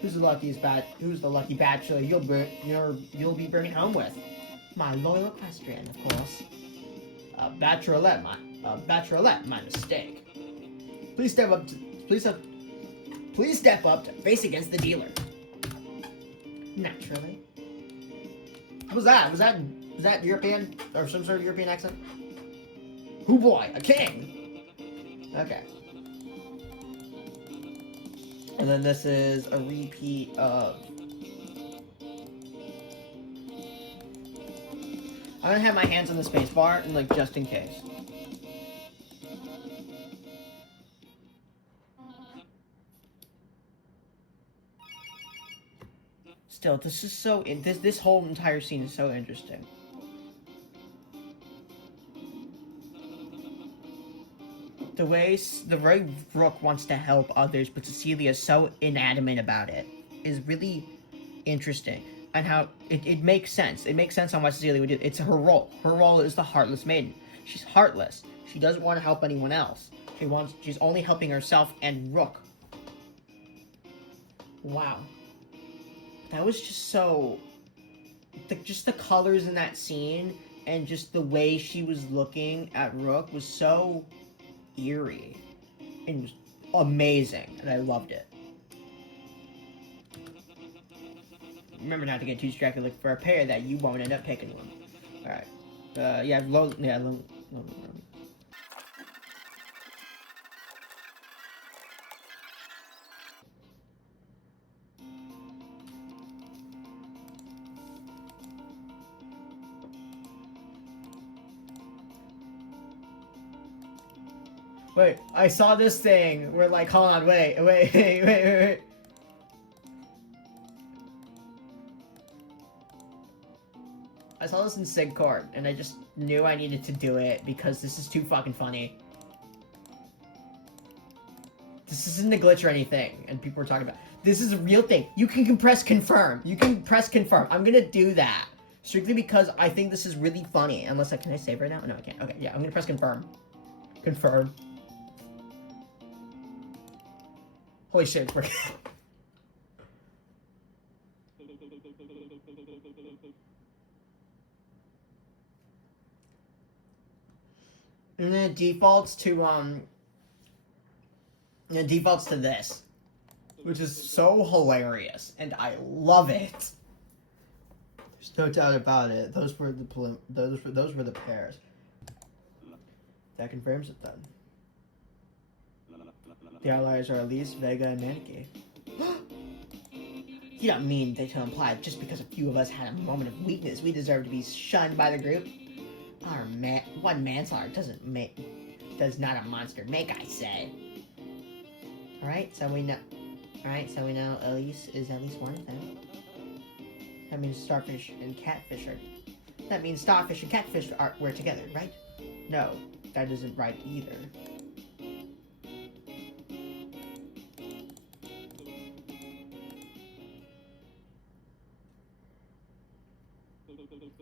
Who's the lucky bachelor you'll be bringing home with? My loyal equestrian, of course. A bachelorette, my mistake. Please step up to face against the dealer. Naturally. What was that? Was that European or some sort of European accent? Hoo boy, a king. Okay. And then this is a repeat of... I'm gonna have my hands on the space bar, and like, just in case. Still, this is so... This whole entire scene is so interesting. The way Rook wants to help others, but Cecilia is so inanimate about it, is really interesting. And how it makes sense. It makes sense on what Cecilia would do. It's her role. Her role is the Heartless Maiden. She's heartless. She doesn't want to help anyone else. She's only helping herself and Rook. Wow. That was just so... just the colors in that scene, and just the way she was looking at Rook was so... eerie and just amazing, and I loved it. remember not to get too distracted looking for a pair that you won't end up picking one. Alright. Low. Wait, I saw this thing. We're like, hold on, wait. I saw this in Sigcord, and I just knew I needed to do it because this is too fucking funny. This isn't a glitch or anything, and people were talking about. This is a real thing. You can press confirm. You can press confirm. I'm gonna do that strictly because I think this is really funny. Unless can I save right now? No, I can't. Okay, yeah, I'm gonna press confirm. Confirm. Holy shit, it's working. And then it defaults to this, which is so hilarious, and I love it. There's no doubt about it. Those were the pairs. That confirms it then. The outliers are Elise, Vega, and Maniki. You don't mean they to imply just because a few of us had a moment of weakness, we deserve to be shunned by the group? One manslaughter does not a monster make, I say. Alright, so we know Elise is at least one of them. That means starfish and catfish were together, right? No, that isn't right either.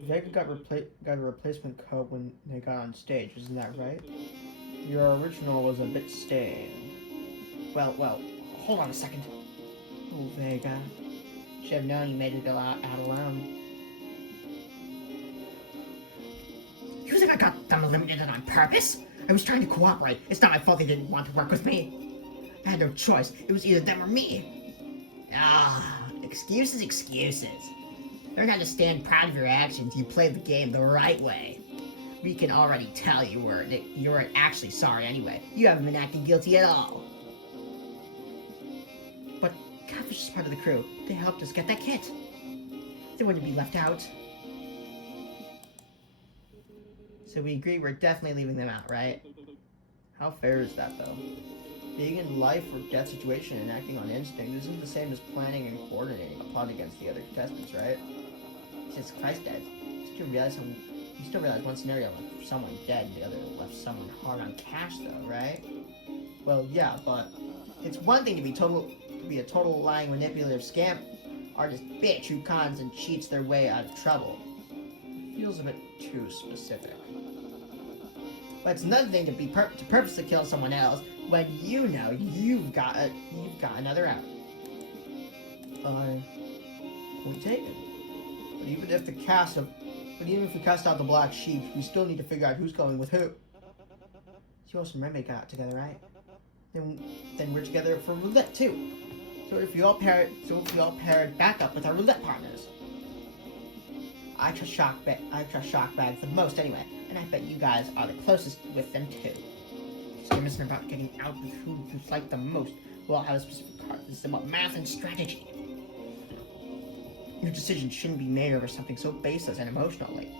Vega got a replacement coat when they got on stage, isn't that right? Your original was a bit stained. Well, hold on a second. Oh, Vega. Should have known you made it out alone. You think I got them eliminated on purpose? I was trying to cooperate. It's not my fault they didn't want to work with me. I had no choice. It was either them or me. Excuses. Learn how to stand proud of your actions. You played the game the right way. We can already tell you weren't actually sorry anyway. You haven't been acting guilty at all. But Catfish is part of the crew. They helped us get that kit. They wouldn't be left out. So we agree we're definitely leaving them out, right? How fair is that, though? Being in life or death situation and acting on instinct isn't the same as planning and coordinating a plot against the other contestants, right? Since Christ dead, you still realize one scenario left someone dead and the other left someone hard on cash, though, right? Well, yeah, but it's one thing to be a total lying, manipulative scam artist bitch who cons and cheats their way out of trouble. It feels a bit too specific. But it's another thing to purposely kill someone else when you know you've got another out. Point taken. But even if we cast out the black sheep, we still need to figure out who's going with who. Sios and Remy got together, right? Then we're together for roulette too. So if we all paired back up with our roulette partners. I trust Shockbag the most anyway, and I bet you guys are the closest with them too. This game isn't about getting out with who you like the most. Well, I have a specific card. This is about math and strategy. Your decision shouldn't be made over something so baseless and emotional like,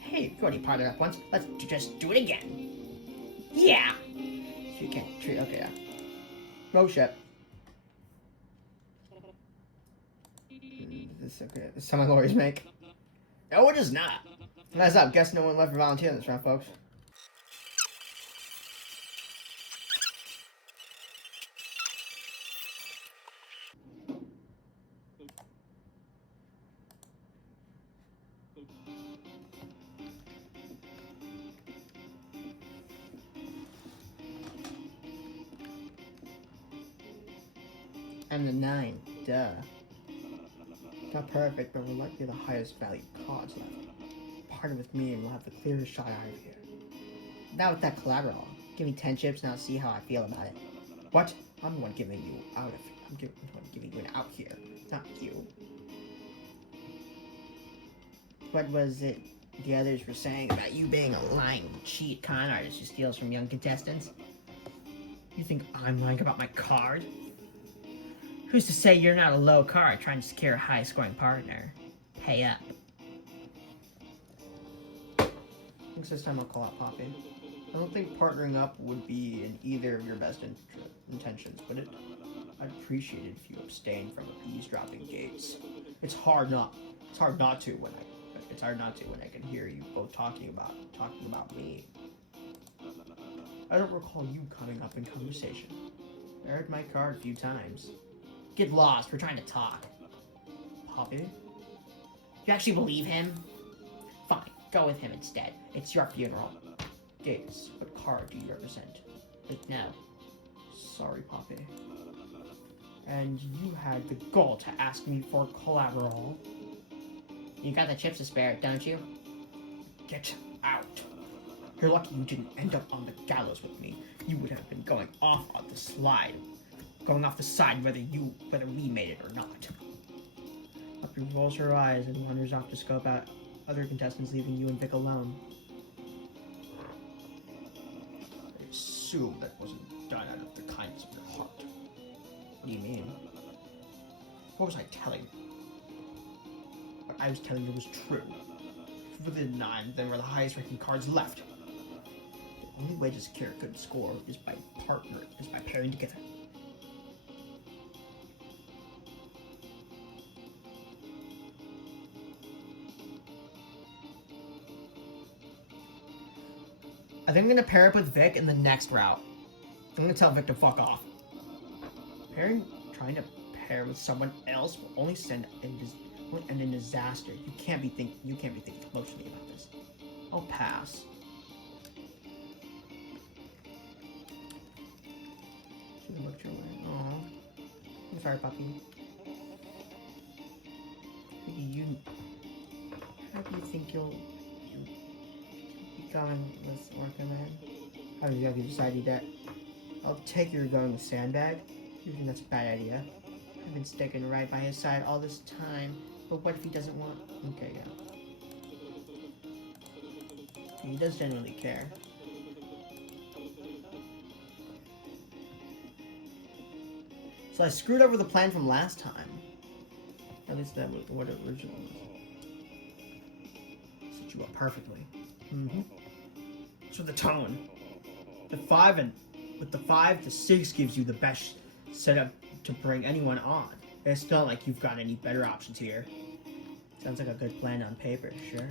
hey, you already parted up once, let's just do it again. Yeah! So you can't treat, okay, yeah. Oh shit. This is okay. This is how my lawyers make. No, it is not. That's up. Guess no one left for volunteer in this round, folks. I'm the 9, duh. Not perfect, but we're likely the highest value cards left. Partner with me and we'll have the clearest shot out of here. Now with that collateral, give me 10 chips and I'll see how I feel about it. What? I'm the one giving you out of here. I'm the one giving you an out here, not you. what was it the others were saying about you being a lying cheat con artist who steals from young contestants? You think I'm lying about my card? Who's to say you're not a low card trying to secure a high-scoring partner? Pay up. I think this time I'll call out Poppy. I don't think partnering up would be in either of your best intentions, but I'd appreciate it if you abstain from eavesdropping gates. It's hard not to when I can hear you both talking about me. I don't recall you coming up in conversation. I heard my card a few times. Get lost, we're trying to talk. Poppy? You actually believe him? Fine, go with him instead. It's your funeral. Gates, what card do you represent? Like, no. Sorry, Poppy. And you had the gall to ask me for collateral. You got the chips to spare, don't you? Get out. You're lucky you didn't end up on the gallows with me. You would have been going off on the slide. Going off the side whether we made it or not. Poppy rolls her eyes and wanders off to scope out other contestants, leaving you and Vic alone. I assume that wasn't done out of the kindness of your heart. What do you mean? What was I telling you? What I was telling you was true. If we're the 9, then we're the highest ranking cards left. The only way to secure a good score is by pairing together. I think I'm gonna pair up with Vic in the next route. I'm gonna tell Vic to fuck off. Trying to pair with someone else will only end in disaster. You can't be thinking emotionally about this. I'll pass. Aww. I'm sorry, puppy. How do you think you'll be going with Orca Man? How did you decide that? I'll take your going with Sandbag. You think that's a bad idea? I've been sticking right by his side all this time, but what if he doesn't want... Okay, yeah. He does genuinely care. So I screwed over the plan from last time. At least that was what it originally was. Set you up perfectly. So the tone. With the 5, the 6 gives you the best setup to bring anyone on. It's not like you've got any better options here. Sounds like a good plan on paper, sure.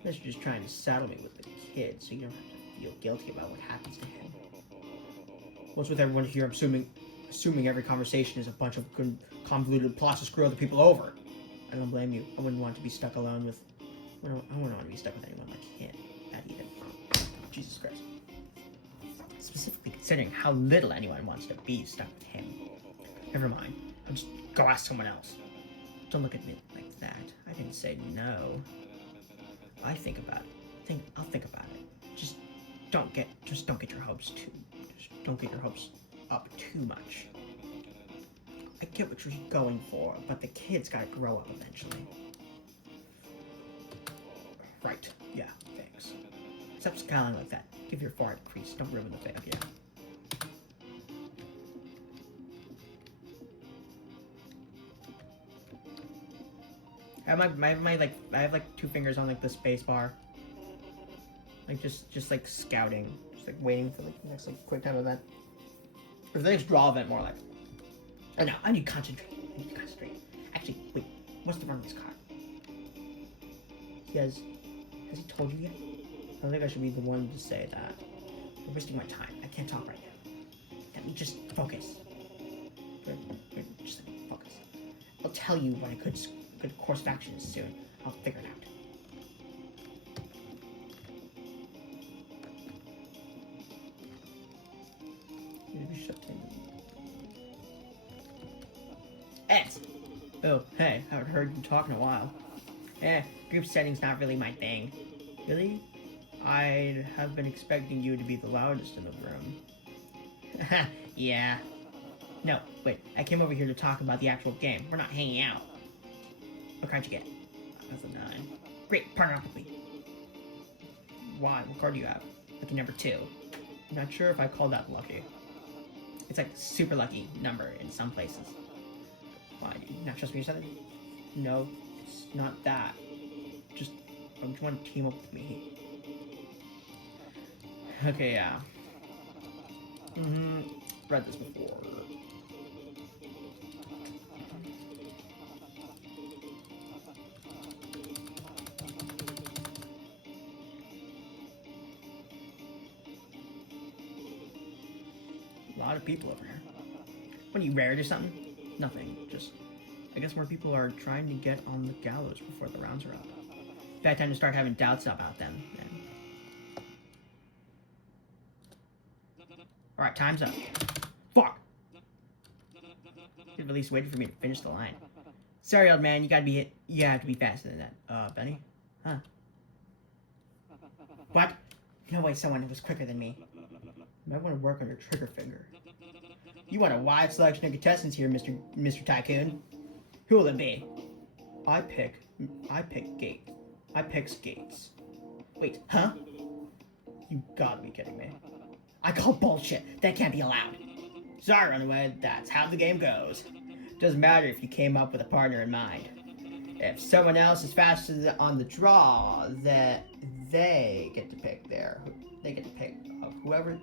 Unless you're just trying to saddle me with the kid so you don't have to feel guilty about what happens to him. What's with everyone here assuming every conversation is a bunch of convoluted plots to screw other people over? I don't blame you. I wouldn't want to be stuck alone with... I wouldn't want to be stuck with anyone like him. Not even. Jesus Christ. Specifically considering how little anyone wants to be stuck with him. Never mind. I'll just go ask someone else. Don't look at me like that. I didn't say no. I think about it. I'll think about it. Just don't get your hopes up too much. I get what you're going for, but the kid's gotta grow up eventually. Right. Yeah. Thanks. Stop scowling like that. Give your forehead a crease. Don't ruin the thing. Yeah. I have like 2 fingers on like the space bar. Like just like scouting, just like waiting for like the next like quick time event. Or the next draw event more like. Oh no, I need to concentrate. Actually, wait, what's the run of this card? Has he told you yet? I don't think I should be the one to say that. You're wasting my time. I can't talk right now. Let me just focus. Just focus. I'll tell you what a good course of action is soon. I'll figure it out. Ed! Oh, hey, haven't heard you talk in a while. Group setting's not really my thing. Really? I'd have been expecting you to be the loudest in the room. Yeah. No, wait, I came over here to talk about the actual game. We're not hanging out. What card you get? That's a 9. Great, partner up with me. Why? What card do you have? Lucky number 2. I'm not sure if I call that lucky. It's like super lucky number in some places. Why? Do you not trust me or something? No, it's not that. Just, I just want to team up with me. Okay, yeah. Read this before. A lot of people over here. What, are you married or something? Nothing, just... I guess more people are trying to get on the gallows before the rounds are up. Bad time to start having doubts about them, then. Alright, time's up. Fuck! You've at least waited for me to finish the line. Sorry, old man, you have to be faster than that. Benny? Huh? What? No way someone was quicker than me. You might want to work on your trigger finger. You want a wide selection of contestants here, Mr. Tycoon. Who will it be? I pick Gates. I picks Gates. Wait, huh? You gotta be kidding me. I call bullshit. That can't be allowed. Sorry, Runaway, that's how the game goes. Doesn't matter if you came up with a partner in mind. If someone else is faster on the draw, that they get to pick whoever.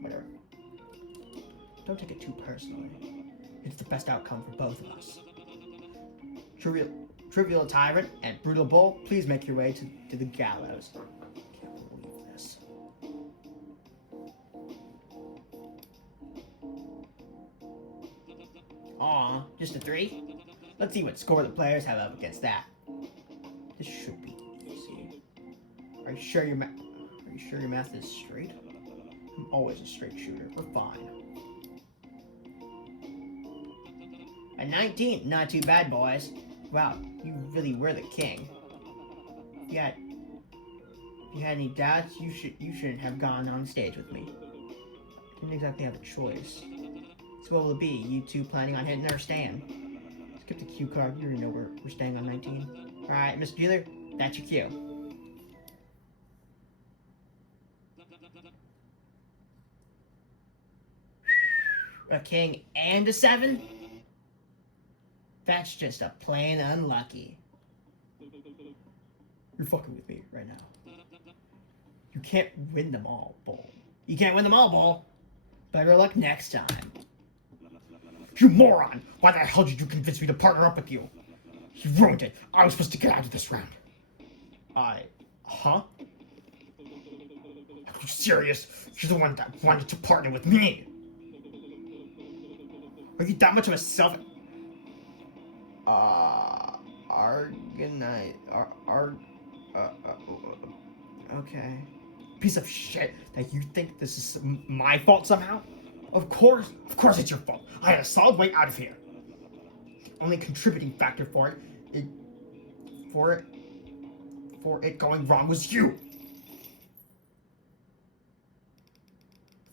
Whatever. Don't take it too personally. It's the best outcome for both of us. Trivial tyrant and brutal bull, please make your way to the gallows. I can't believe this. Aw, just a 3? Let's see what score the players have up against that. This should be easy. Are you sure your math is straight? I'm always a straight shooter. We're fine. A 19, not too bad, boys. Wow, you really were the king. If you had any doubts, you shouldn't have gone on stage with me. Didn't exactly have a choice. So what will it be? You two planning on hitting our stand? Skip the cue card. You already know we're staying on 19. All right, Mr. Dealer, that's your cue. A king and a 7? That's just a plain unlucky. You're fucking with me right now. You can't win them all, Bull. You can't win them all, Bull. Better luck next time. You moron! Why the hell did you convince me to partner up with you? You ruined it. I was supposed to get out of this round. Huh? Are you serious? You're the one that wanted to partner with me. Are you that much of a okay. Piece of shit that you think this is my fault somehow? Of course it's your fault. I had a solid way out of here. The only contributing factor for it going wrong was you.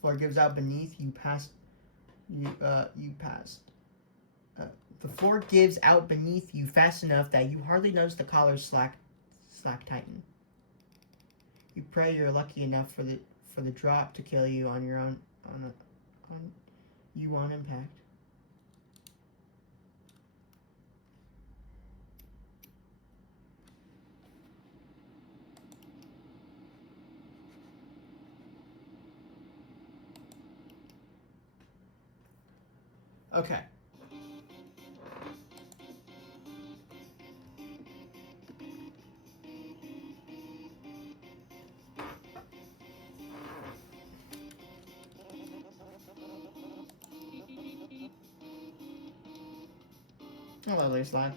Floor gives out beneath you passed. You passed. The floor gives out beneath you fast enough that you hardly notice the collar's slack tighten. You pray you're lucky enough for the drop to kill you on your own on impact. Okay. Hello, Lee Slide.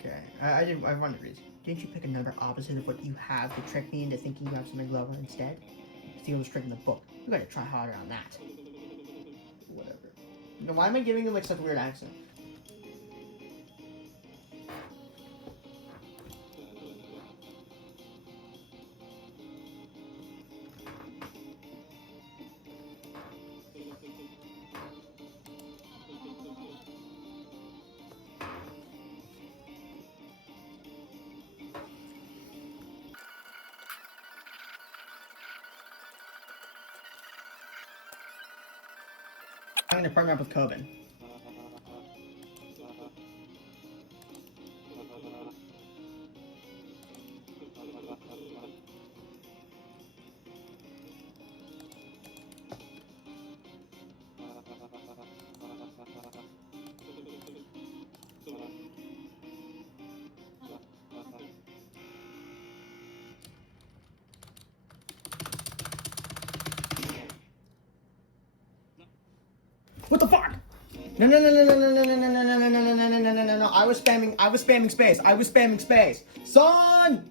Okay, I wonder, didn't you pick a number opposite of what you have to trick me into thinking you have something lower instead? Steal the trick in the book. You gotta try harder on that. Whatever. Why am I giving him like such a weird accent? I'm gonna partner up with Coben. What the fuck? No no no no no no no no no no no no no no no no no no. I was spamming space. I was spamming space. Son!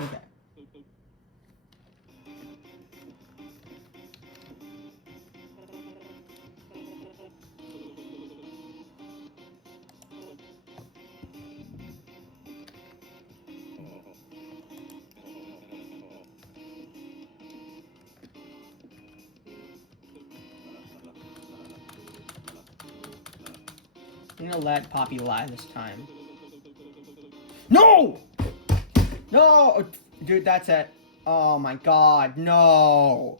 Okay. I'm gonna let Poppy lie this time. No! No! Dude, that's it. Oh my god, no!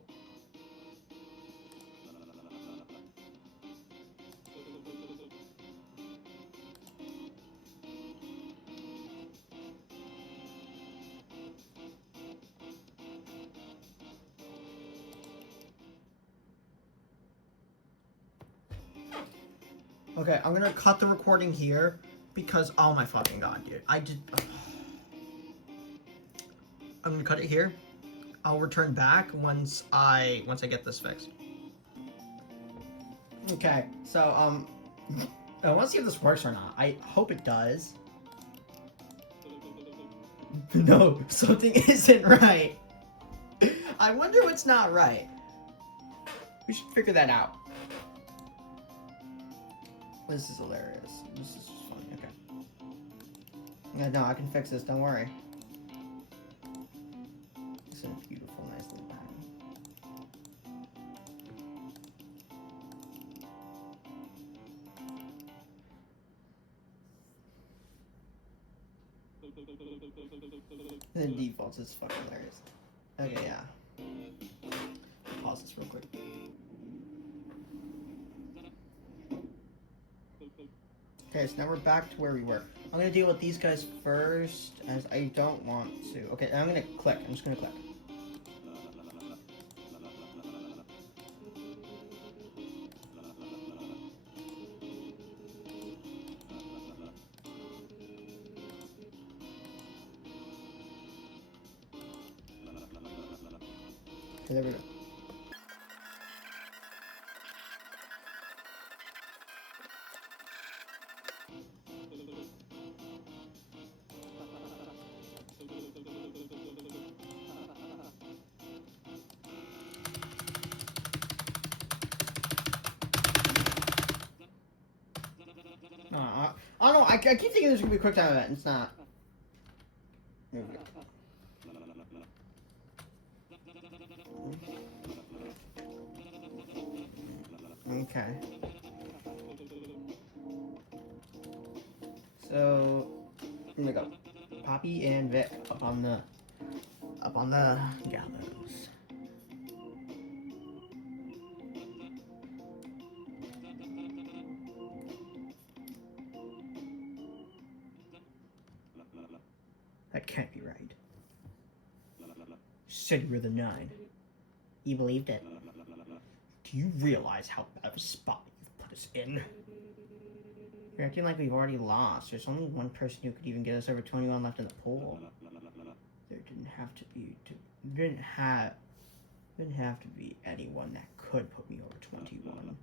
Okay, I'm gonna cut the recording here because, oh my fucking god, dude. I'm gonna cut it here. I'll return back once I get this fixed. Okay, so I want to see if this works or not. I hope it does. No, something isn't right. I wonder what's not right. We should figure that out. This is hilarious. This is just funny. Okay. Yeah, no, I can fix this. Don't worry. This is a beautiful, nice little pattern. The defaults is fucking hilarious. Okay, yeah. Pause this real quick. Okay, so now we're back to where we were. I'm gonna deal with these guys first, as I don't want to. Okay, I'm gonna click. I'm just gonna click. Okay, there we go. I don't know, I keep thinking there's gonna be a quick time event, and it's not. There we go. Okay. So, I'm gonna go. Poppy and Vic up on the gallows. That can't be right. You said you were the 9. You believed it. Do you realize how bad of a spot you've put us in? You're acting like we've already lost. There's only one person who could even get us over 21 left in the pool. There didn't have to be didn't have to be anyone that could put me over 21.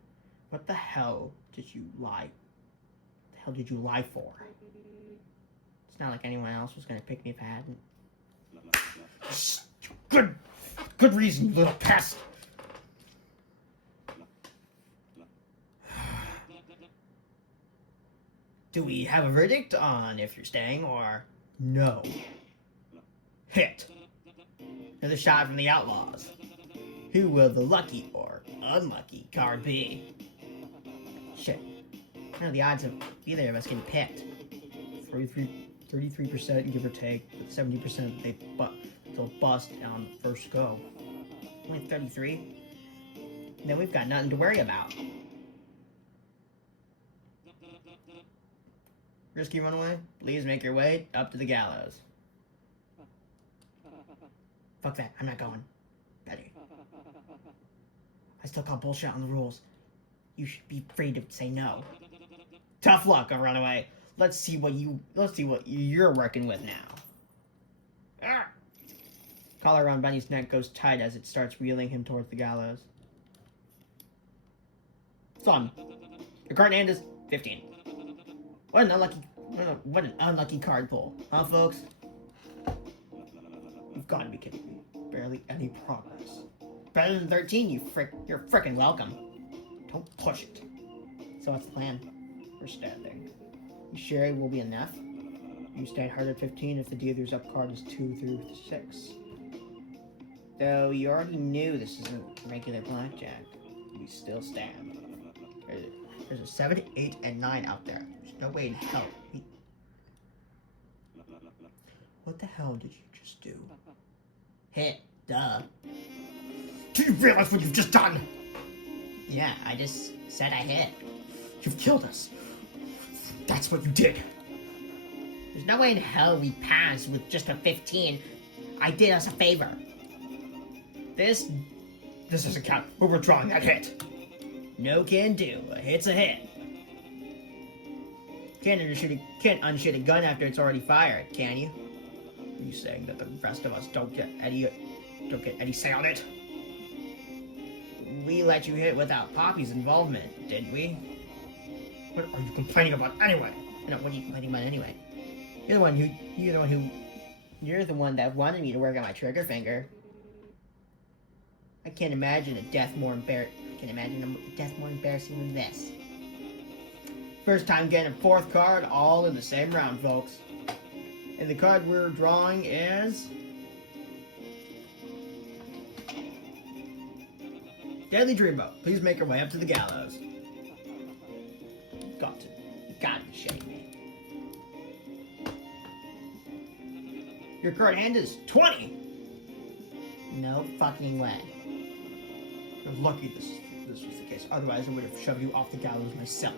What the hell did you lie? What the hell did you lie for? It's not like anyone else was gonna pick me if I hadn't. Good reason, you little pest. Do we have a verdict on if you're staying or no? Hit. Another shot from the Outlaws. Who will the lucky or unlucky card be? Shit. What are the odds of either of us getting picked? 33%, give or take, but 70% they'll bust on the first go. Only 33? Then we've got nothing to worry about. Risky runaway, please make your way up to the gallows. Fuck that, I'm not going. Betty. I still call bullshit on the rules. You should be free to say no. Tough luck, a runaway. Let's see what you're working with now. Ah! Collar around Bunny's neck goes tight as it starts wheeling him towards the gallows. Son, your card hand is 15. What an unlucky card pull, huh, folks? You've got to be kidding me. Barely any progress. Better than 13, you're frickin' welcome. Don't push it. So what's the plan? We're standing. You sure it will be enough? You stand hard at 15 if the dealer's up card is 2 through 6. Though you already knew this isn't regular blackjack, we still stand. There's a 7, 8, and 9 out there. There's no way in hell. What the hell did you just do? Hit, duh. Do you realize what you've just done? Yeah, I just said I hit. You've killed us. That's what you did. There's no way in hell we passed with just a 15. I did us a favor. This doesn't count. We're withdrawing that hit. No can do. A hit's a hit. Can't unshoot a gun after it's already fired, can you? Are you saying that the rest of us don't get any say on it? We let you hit without Poppy's involvement, didn't we? What are you complaining about anyway? No, what are you complaining about anyway? You're the one that wanted me to work on my trigger finger. I can't imagine a death more embarrassing than this. First time getting a 4th card all in the same round, folks. And the card we're drawing is Deadly Dreamboat. Please make your way up to the gallows. Got to be shitting me. Your card hand is 20. No fucking way. You're lucky this was the case. Otherwise, I would have shoved you off the gallows myself.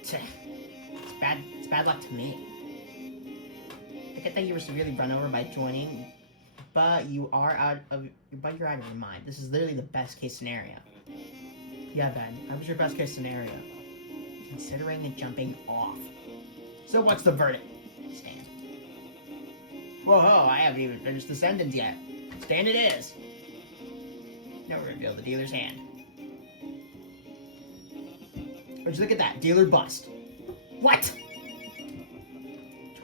It's bad luck to me. I get that you were severely run over by joining, but you're out of your mind. This is literally the best case scenario. Yeah, Ben. That was your best case scenario. Considering and jumping off. So what's the verdict? Stand. Whoa, I haven't even finished the sentence yet. Stand it is. Now reveal the dealer's hand. Would you look at that? Dealer bust. What?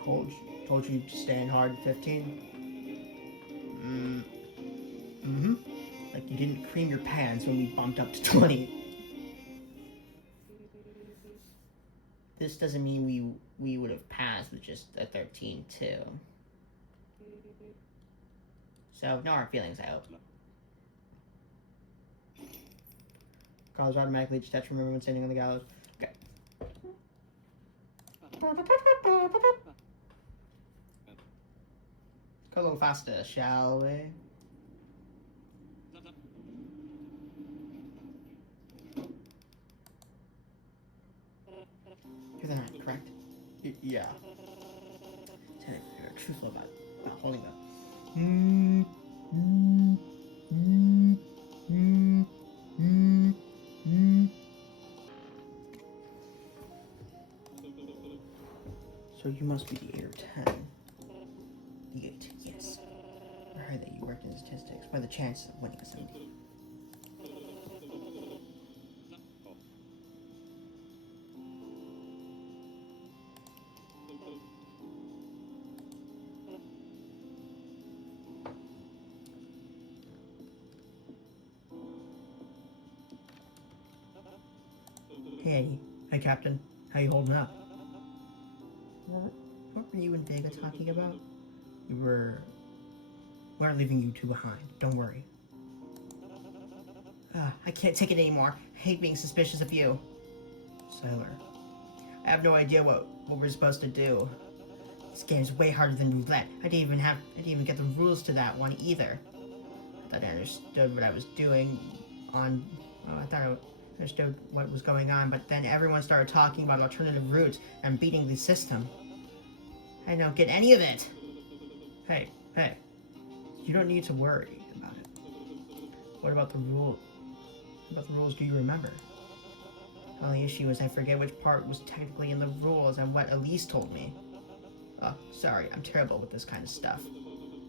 Told you to stand hard at 15. Like you didn't cream your pants when we bumped up to 20. This doesn't mean we would have passed with just a 13 too. So ignore our feelings, I hope. Cards automatically detach from everyone standing on the gallows. Okay. Go a little faster, shall we? You're the 9, correct? Yeah. You're truthful about holding them. So you must be the 8 or 10. The 8, yes. I heard that you worked in statistics. What are the chances of winning a 17? Hey, Captain. How you holding up? What were you and Vega talking about? We aren't leaving you two behind. Don't worry. I can't take it anymore. I hate being suspicious of you. Sailor. I have no idea what we're supposed to do. This game's way harder than roulette. I didn't even get the rules to that one either. I thought I understood what I was doing I thought I understood what was going on, but then everyone started talking about alternative routes and beating the system. I don't get any of it. Hey, you don't need to worry about it. What about the rules? What about the rules do you remember? The only issue is I forget which part was technically in the rules and what Elise told me. Oh, sorry, I'm terrible with this kind of stuff.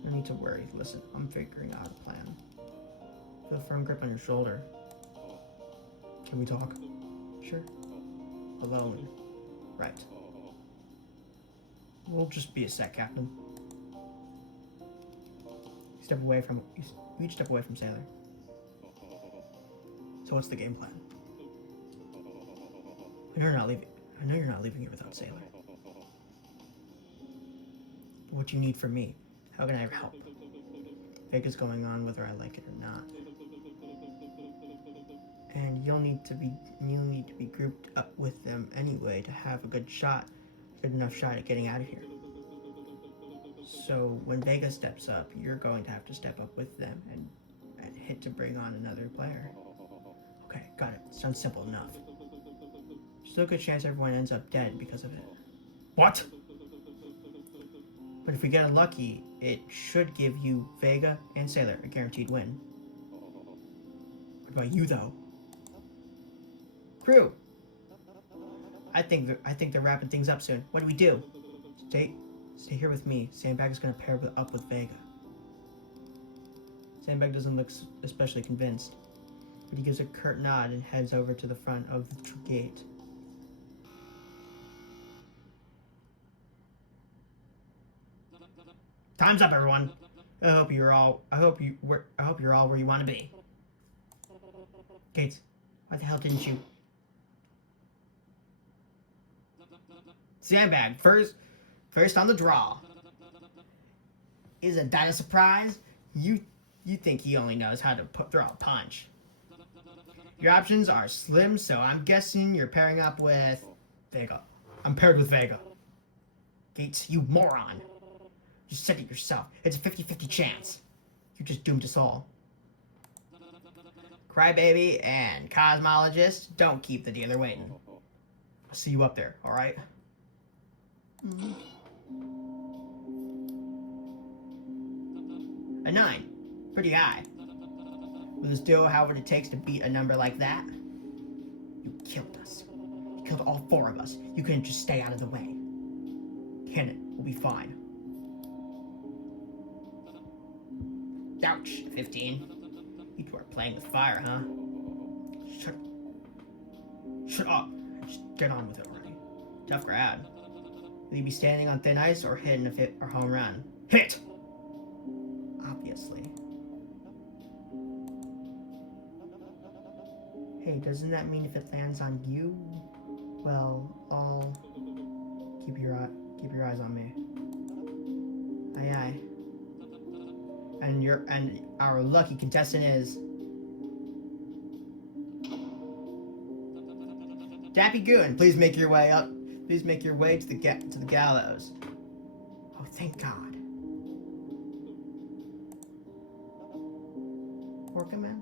No need to worry. Listen, I'm figuring out a plan. Feel a firm grip on your shoulder. Can we talk? Sure. Alone. Right. We'll just be a sec, Captain. You step away from Sailor. So what's the game plan? I know you're not leaving here without Sailor. What do you need from me? How can I help? Vega's going on whether I like it or not. And you'll need to be grouped up with them anyway to have a good enough shot at getting out of here. So when Vega steps up, you're going to have to step up with them and hit to bring on another player. Okay, got it. Sounds simple enough. Still a good chance everyone ends up dead because of it. What? But if we get unlucky, it should give you, Vega, and Sailor a guaranteed win. What about you, though? Crew! I think they're wrapping things up soon. What do we do? Stay here with me. Sandbag is going to pair up with Vega. Sandbag doesn't look especially convinced, but he gives a curt nod and heads over to the front of the gate. Time's up, everyone. I hope you're all where you want to be. Gates, why the hell didn't you? Sandbag, first on the draw. Isn't that a surprise? You think he only knows how to throw a punch. Your options are slim, so I'm guessing you're pairing up with Vega. I'm paired with Vega. Gates, you moron. You said it yourself. It's a 50-50 chance. You just doomed us all. Crybaby and Cosmologist, don't keep the dealer waiting. I'll see you up there, alright? A 9. Pretty high. Will this duo have what it takes to beat a number like that? You killed us. You killed all 4 of us. You couldn't just stay out of the way. Can it? We'll be fine. Ouch, 15. You two are playing with fire, huh? Shut up. Just get on with it already. Tough crowd. Will you be standing on thin ice or hitting a hit or home run? Hit! Obviously. Hey, doesn't that mean if it lands on you? Well, I'll keep your eyes on me. Aye aye. And our lucky contestant is Dappy Goon. Please make your way up. Please make your way to the gallows. Oh, thank God. Orca Man?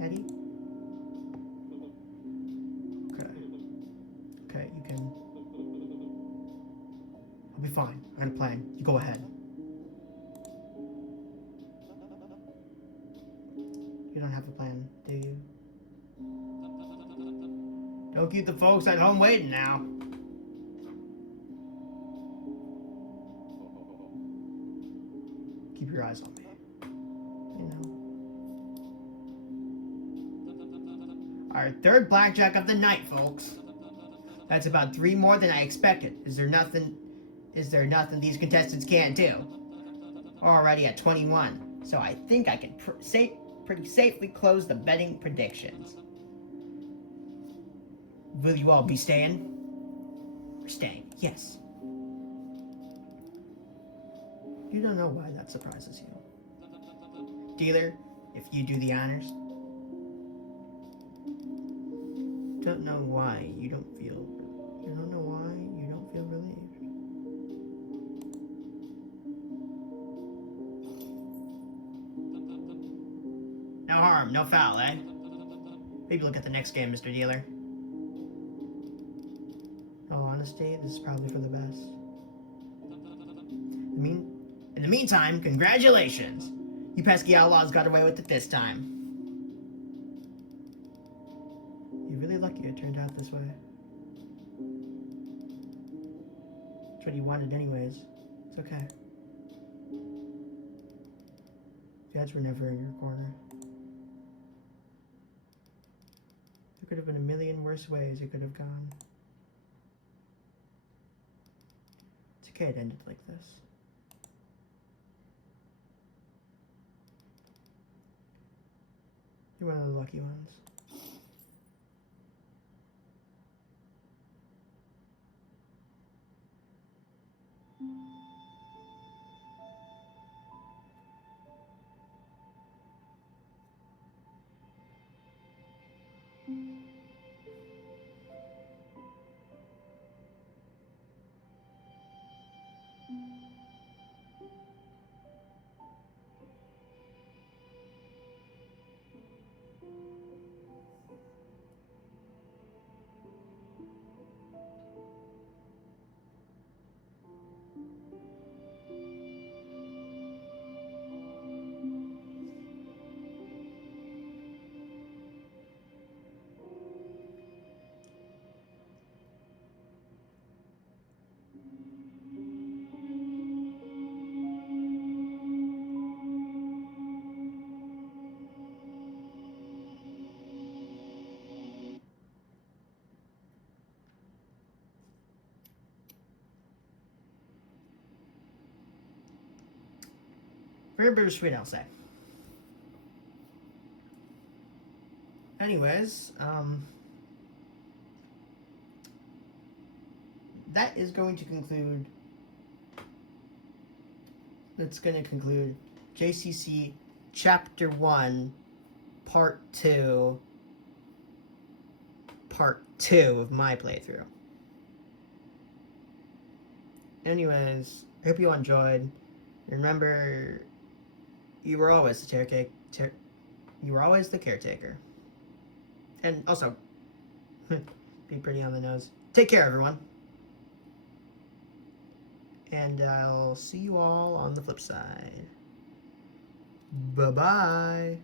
Eddie? Okay, you can. I'll be fine. I got a plan. You go ahead. You don't have a plan, do you? Don't keep the folks at home waiting now. Keep your eyes on me. You know. Our third blackjack of the night, folks. That's about 3 more than I expected. Is there nothing these contestants can't do? Already at 21, so I think I can pretty safely close the betting predictions. Will you all be staying? We're staying, yes. You don't know why that surprises you. Dealer, if you do the honors. don't know why you don't feel. I don't know why you don't feel relieved. No harm, no foul, eh? Maybe look at the next game, Mr. Dealer. In all honesty, this is probably for the best. In the meantime, congratulations! You pesky outlaws got away with it this time. You're really lucky it turned out this way. It's what you wanted anyways. It's okay. Dads were never in your corner. There could have been a million worse ways it could have gone. It's okay it ended like this. You're one of the lucky ones. Very bittersweet, I'll say. Anyways, that is going to conclude. That's going to conclude JCC Chapter 1, Part 2 of my playthrough. Anyways, I hope you all enjoyed. Remember, you were always the caretaker. And also, be pretty on the nose. Take care, everyone. And I'll see you all on the flip side. Bye-bye.